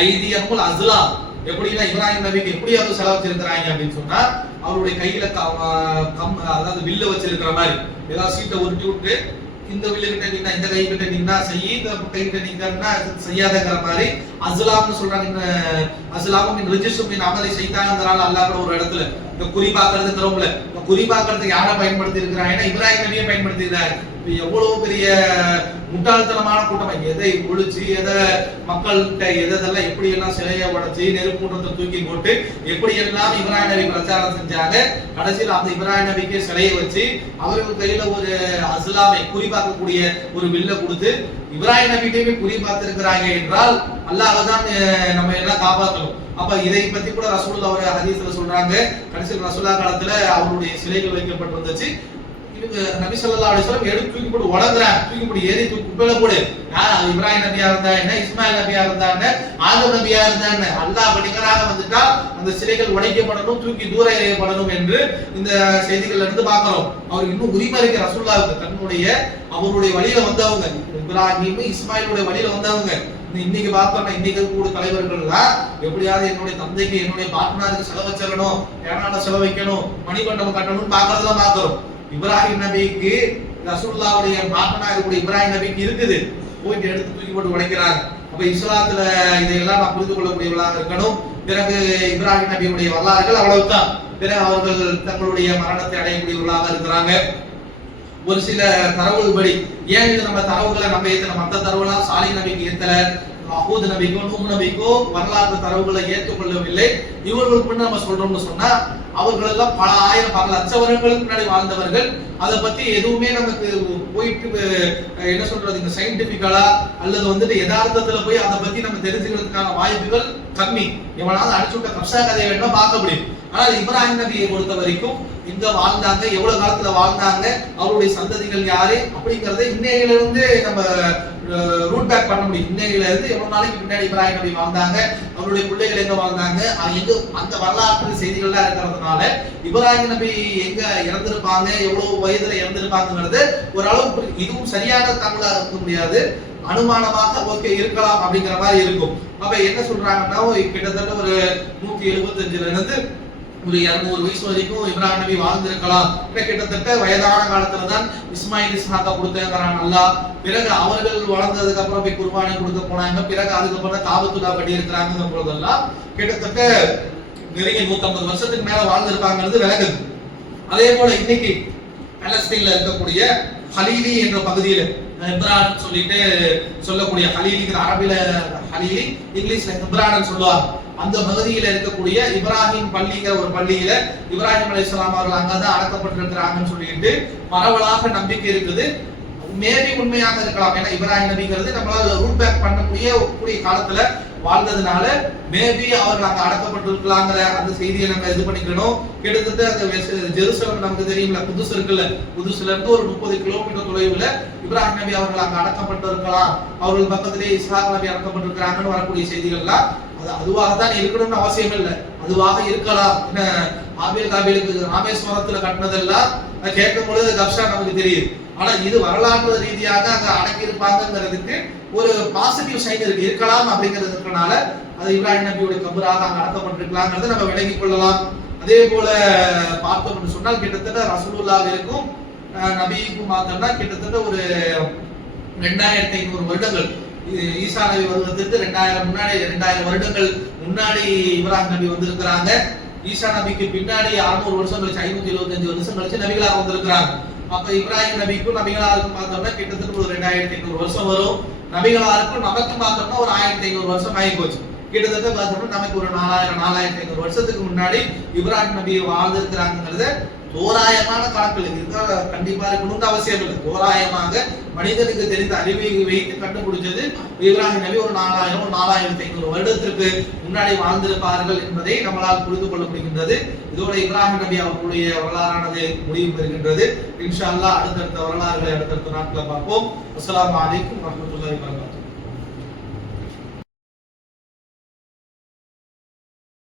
ஐதியமுல் அஸ்லாம், எப்படின்னா இப்ராஹிம் நபிக்கு எப்படி அவங்க செலவு வச்சிருக்கிறாங்க அப்படின்னு சொன்னா, அவருடைய கையில அதாவது வில்ல வச்சிருக்கிற மாதிரி ஏதாவது சீட்டை உருட்டி விட்டு இந்த வில்லு கிட்ட நின்னா, இந்த கை கிட்ட நின்னா செய்ய, இந்த கை கிட்ட நின்னா செய்யாதங்கிற மாதிரி அஸ்லாம்னு சொல்றாங்க. அஸ்லாமும் ரிஜிஸ்டும் அமலை செய்தாங்கிறாங்க. அல்லாஹ் கூட ஒரு இடத்துல இந்த குறி பார்க்கறது தரும்ல, இந்த குறி பார்க்கறதுக்கு யாரை பயன்படுத்தி இருக்கிறாங்கன்னா இப்ராஹிம் நபியை பயன்படுத்தி இருக்காங்க. எவ்வளவு பெரிய முட்டாள்தனமான கூட்டம், எதை ஒழிச்சு எதை மக்கள்கிட்ட எதெல்லாம் எப்படி எல்லாம் சிலையை உடைச்சு நெருப்புன்றத்தை தூக்கி போட்டு எப்படி எல்லாம் இப்ராஹிம் நபி பிரச்சாரம் செஞ்சாங்க. கடைசியில் அந்த இப்ராஹிம் நபிக்கு சிலையை வச்சு அவர்கள் கையில ஒரு அஸ்லாமை குறிப்பாக்கக்கூடிய ஒரு வில்ல கொடுத்து இப்ராஹிம் நபிக்கு குறி பார்த்திருக்கிறாங்க என்றால் அல்லாஹ் தான் நம்ம எல்லாம் காப்பாற்றணும். அப்ப இதை பத்தி கூட ரசூலுல்லாஹ் ஒரு ஹதீஸ்ல சொல்றாங்க, கடைசியில் ரசூலுல்லாஹ் காலத்துல அவருடைய சிலைகள் வைக்கப்பட்டிருந்துச்சு. நபி ஸல்லல்லாஹு அலைஹி வஸல்லம் எடுத்து தூக்கி போட்டு உலங்குறாங்க, தூக்கி போட்டு ஏறி தூக்கி குப்பையில போடு. இப்ராஹிம் நபியா இருந்தா என்ன, இஸ்மாயில் நபியா இருந்தா என்ன, ஆதம் நபியா இருந்தா என்ன, அல்லாஹ் படிக்கராக வந்துட்டா அந்த சிலைகள் உடைக்கப்படணும், தூக்கி தூர எறியப்படணும் என்று இந்த செய்திகள்ல இருந்து பார்க்கிறோம். அவர் இன்னும் உரிமை இருக்கு ரசூலுல்லாஹ்வுக்கு, தன்னுடைய அவருடைய வழியில வந்தவங்க, இப்ராஹிம் இஸ்மாயிலுடைய வழியில வந்தவங்க. இன்னைக்கு பார்த்தோம்னா இன்னைக்கு கூட தலைவர்கள்லாம் எப்படியாவது என்னுடைய தந்தைக்கு என்னுடைய பாட்டனாருக்கு செலவு வச்சிடணும், ஏனால செலவு வைக்கணும், மணிமண்டபம் கட்டணும்னு பார்க்கறதுலாம் பார்க்கிறோம். இப்ராஹிம் நபிக்கு ரசூலுல்லாஹ்வுடைய பாட்டனா இருக்கக்கூடிய இப்ராஹிம் நபிக்கு இருக்குது, போயிட்டு எடுத்து தூக்கி போட்டு உடைக்கிறாங்க. அப்ப இஸ்லாத்துல இதையெல்லாம் நாம் புரிந்து கொள்ளக்கூடியவர்களாக இருக்கணும். பிறகு இப்ராஹிம் நபியுடைய வரலாறுகள் அவ்வளவுதான். பிறகு அவர்கள் தங்களுடைய மரணத்தை அடையக்கூடியவர்களாக இருக்கிறாங்க. ஒரு சில தரவுகள் படி ஏன் இது நம்ம தரவுகளை நம்ம ஏத்தல, மற்ற தரவுலாம் சாலிஹ் நபிக்கு ஏத்தல, ஹூத் நபிக்கோ நூஹ் நபிக்கோ வரலாற்று தரவுகளை ஏற்றுக்கொள்ளவில்லை. இவர்களுக்கு முன்ன நம்ம சொல்றோம்னு சொன்னா அவர்கள் எல்லாம் பல ஆயிரம் பல லட்ச வருடங்களுக்கு முன்னாடி வாழ்ந்தவர்கள். அதை பத்தி எதுவுமே நமக்கு போயிட்டு என்ன சொல்றது, இந்த சயின்டிபிக்கலா அல்லது வந்துட்டு யதார்த்தத்துல போய் அதை பத்தி நம்ம தெரிஞ்சுக்கிறதுக்கான வாய்ப்புகள் கம்மி. இவனாவது அடிச்சுட்ட கப்சா கதையை வேணா பார்க்க முடியும். ஆனால் இப்ராஹிம் நபியை பொறுத்த வரைக்கும் எங்க வாழ்ந்தாங்க, எவ்வளவு காலத்துல வாழ்ந்தாங்க, அவருடைய சந்ததிகள் யாரு அப்படிங்கறத இன்னையில இருந்து நம்ம ரூட் பேக் பண்ண முடியும். இன்னையில இருந்து எவ்வளவு நாளைக்கு பின்னாடி இப்ராஹிம் நபி வாழ்ந்தாங்க, அவருடைய பிள்ளைகள் எங்க வாழ்ந்தாங்க, எங்க அந்த வரலாற்று செய்திகள்லாம் இருக்கிறதுனால இப்ராஹிம் நபி எங்க இறந்திருப்பாங்க, எவ்வளவு வயதுல இறந்திருப்பாங்கிறது ஓரளவு இதுவும் சரியான தகவலா இருக்க முடியாது, அனுமானமாக ஓகே இருக்கலாம் அப்படிங்கிற மாதிரி இருக்கும். அப்ப என்ன சொல்றாங்கன்னா கிட்டத்தட்ட ஒரு 175ல இருந்து ஒரு 200 வயசு வரைக்கும் இப்ராஹிம் நபி வாழ்ந்திருக்கலாம். கிட்டத்தட்ட வயதான காலத்துல தான் இஸ்மாயில் இஸ்ஹாக்கா கொடுத்தாங்கிறான் அல்லாஹ். பிறகு அவர்கள் வளர்ந்ததுக்கு அப்புறம் போய் குர்பானி கொடுக்க போனாங்க. பிறகு அதுக்கப்புறம் காபத்துல்லா கட்டி இருக்கிறாங்க போதெல்லாம் கிட்டத்தட்ட நெருங்கி 150 வருஷத்துக்கு மேல வாழ்ந்திருப்பாங்கிறது விளக்குது. அதே போல இன்னைக்கு பலஸ்தீன்ல இருக்கக்கூடிய ஹலீலி என்ற பகுதியில இப்ரான் சொல்லிட்டு சொல்லக்கூடிய ஹலீலிங்கிற அரபில ஹலீலி, இங்கிலீஷ்ல இப்ரான் சொல்லுவாங்க. அந்த பகுதியில இருக்கக்கூடிய இப்ராஹிம் பள்ளிங்கிற ஒரு பள்ளியில இப்ராஹிம் அலைஹிஸ்ஸலாம் அவர்கள் அங்கதான் அடக்கப்பட்டிருக்கிறாங்கன்னு சொல்லிட்டு பரவலாக நம்பிக்கை இருக்குது. மேபி உண்மையாக இருக்கலாம். ஏன்னா இப்ராஹிம் நபிங்கிறது நம்மளால ரூட் பேக் பண்ணக்கூடிய காலத்துல வாழ்ந்ததுனால மேபி அவர்கள் அங்க அடக்கப்பட்டிருக்கலாங்கிற அந்த செய்தியை நம்ம இது பண்ணிக்கணும். கிட்டத்தட்ட அந்த ஜெருசலம் நமக்கு தெரியும்ல, குதுஸ் இருக்குல்ல, குதுஸ்ல இருந்து ஒரு 30 கிலோமீட்டர் தொலைவுல இப்ராஹிம் நபி அவர்கள் அங்க அடக்கப்பட்டிருக்கலாம். அவர்கள் பக்கத்திலேயே இஸ்ஹாக் நபி அடக்கப்பட்டிருக்கிறாங்கன்னு வரக்கூடிய செய்திகள்லாம் அதுவாக தான் இருக்கணும்னு அவசியம் இல்லை, அதுவாக இருக்கலாம். ஆபேல் காபேலுக்கு ராமேஸ்வரத்துல கட்டினதெல்லாம் கேட்கும் பொழுது கப்ஷா நமக்கு தெரியுது. ஆனா இது வரலாற்று ரீதியாக அங்க அடக்கி இருப்பாங்கிறதுக்கு ஒரு பாசிட்டிவ் சைன் இருக்கு, இருக்கலாம் அப்படிங்கிறது இருக்கனால அது இப்ராஹிம் நபியுடைய கபராக அங்க அடக்கப்பட்டிருக்கலாங்கிறத நம்ம விளங்கிக் கொள்ளலாம். அதே போல பார்த்தோம் என்று சொன்னால் கிட்டத்தட்ட ரசூலுல்லாஹ்விற்கும் நபிக்கும் பார்த்தோம்னா கிட்டத்தட்ட ஒரு 2500 வருடங்கள், ஈசா நபி வருவதற்கு 2000 வருடங்கள் முன்னாடி இப்ராஹிம் நபி வந்திருக்கிறாங்க. ஈசா நபிக்கு பின்னாடி 600 வருஷம் கழிச்சு 575 வருஷம் கழிச்சு நபிகளாக வந்திருக்கிறாங்க. அப்ப இப்ராஹிம் நபிக்கும் நபிகளாருக்கும் பார்த்தோம்னா கிட்டத்தட்ட ஒரு 2500 வருஷம் வரும். நபிகளாருக்கும் நமக்கும் பார்த்தோம்னா ஒரு 1500 வருஷம் ஆகி போச்சு. கிட்டத்தட்ட பார்த்தோம்னா நமக்கு ஒரு 4500 வருஷத்துக்கு முன்னாடி இப்ராஹிம் நபி வாழ்ந்திருக்கிறாங்கிறத தோராயமான கணக்கில் இதுதான் கண்டிப்பா இருக்கணும்னு அவசியம் இல்லை. தோராயமாக மனிதனுக்கு தெரிந்த அறிவை வைத்து கண்டுபிடிச்சது இப்ராஹிம் நபி ஒரு 4500 வருடத்திற்கு முன்னாடி வாழ்ந்திருப்பார்கள் என்பதை நம்மளால் புரிந்து கொள்ள முடிகின்றது. இதோட இப்ராஹிம் நபி அவர்களுடைய வரலாறானது முடிவு பெறுகின்றது. இன்ஷா அல்லாஹ் அடுத்தடுத்த வரலாறுகளை அடுத்தடுத்த நாட்களை பார்ப்போம். அஸ்ஸலாமு அலைக்கும் வரஹ்மத்துல்லாஹி வபரகாத்துஹு.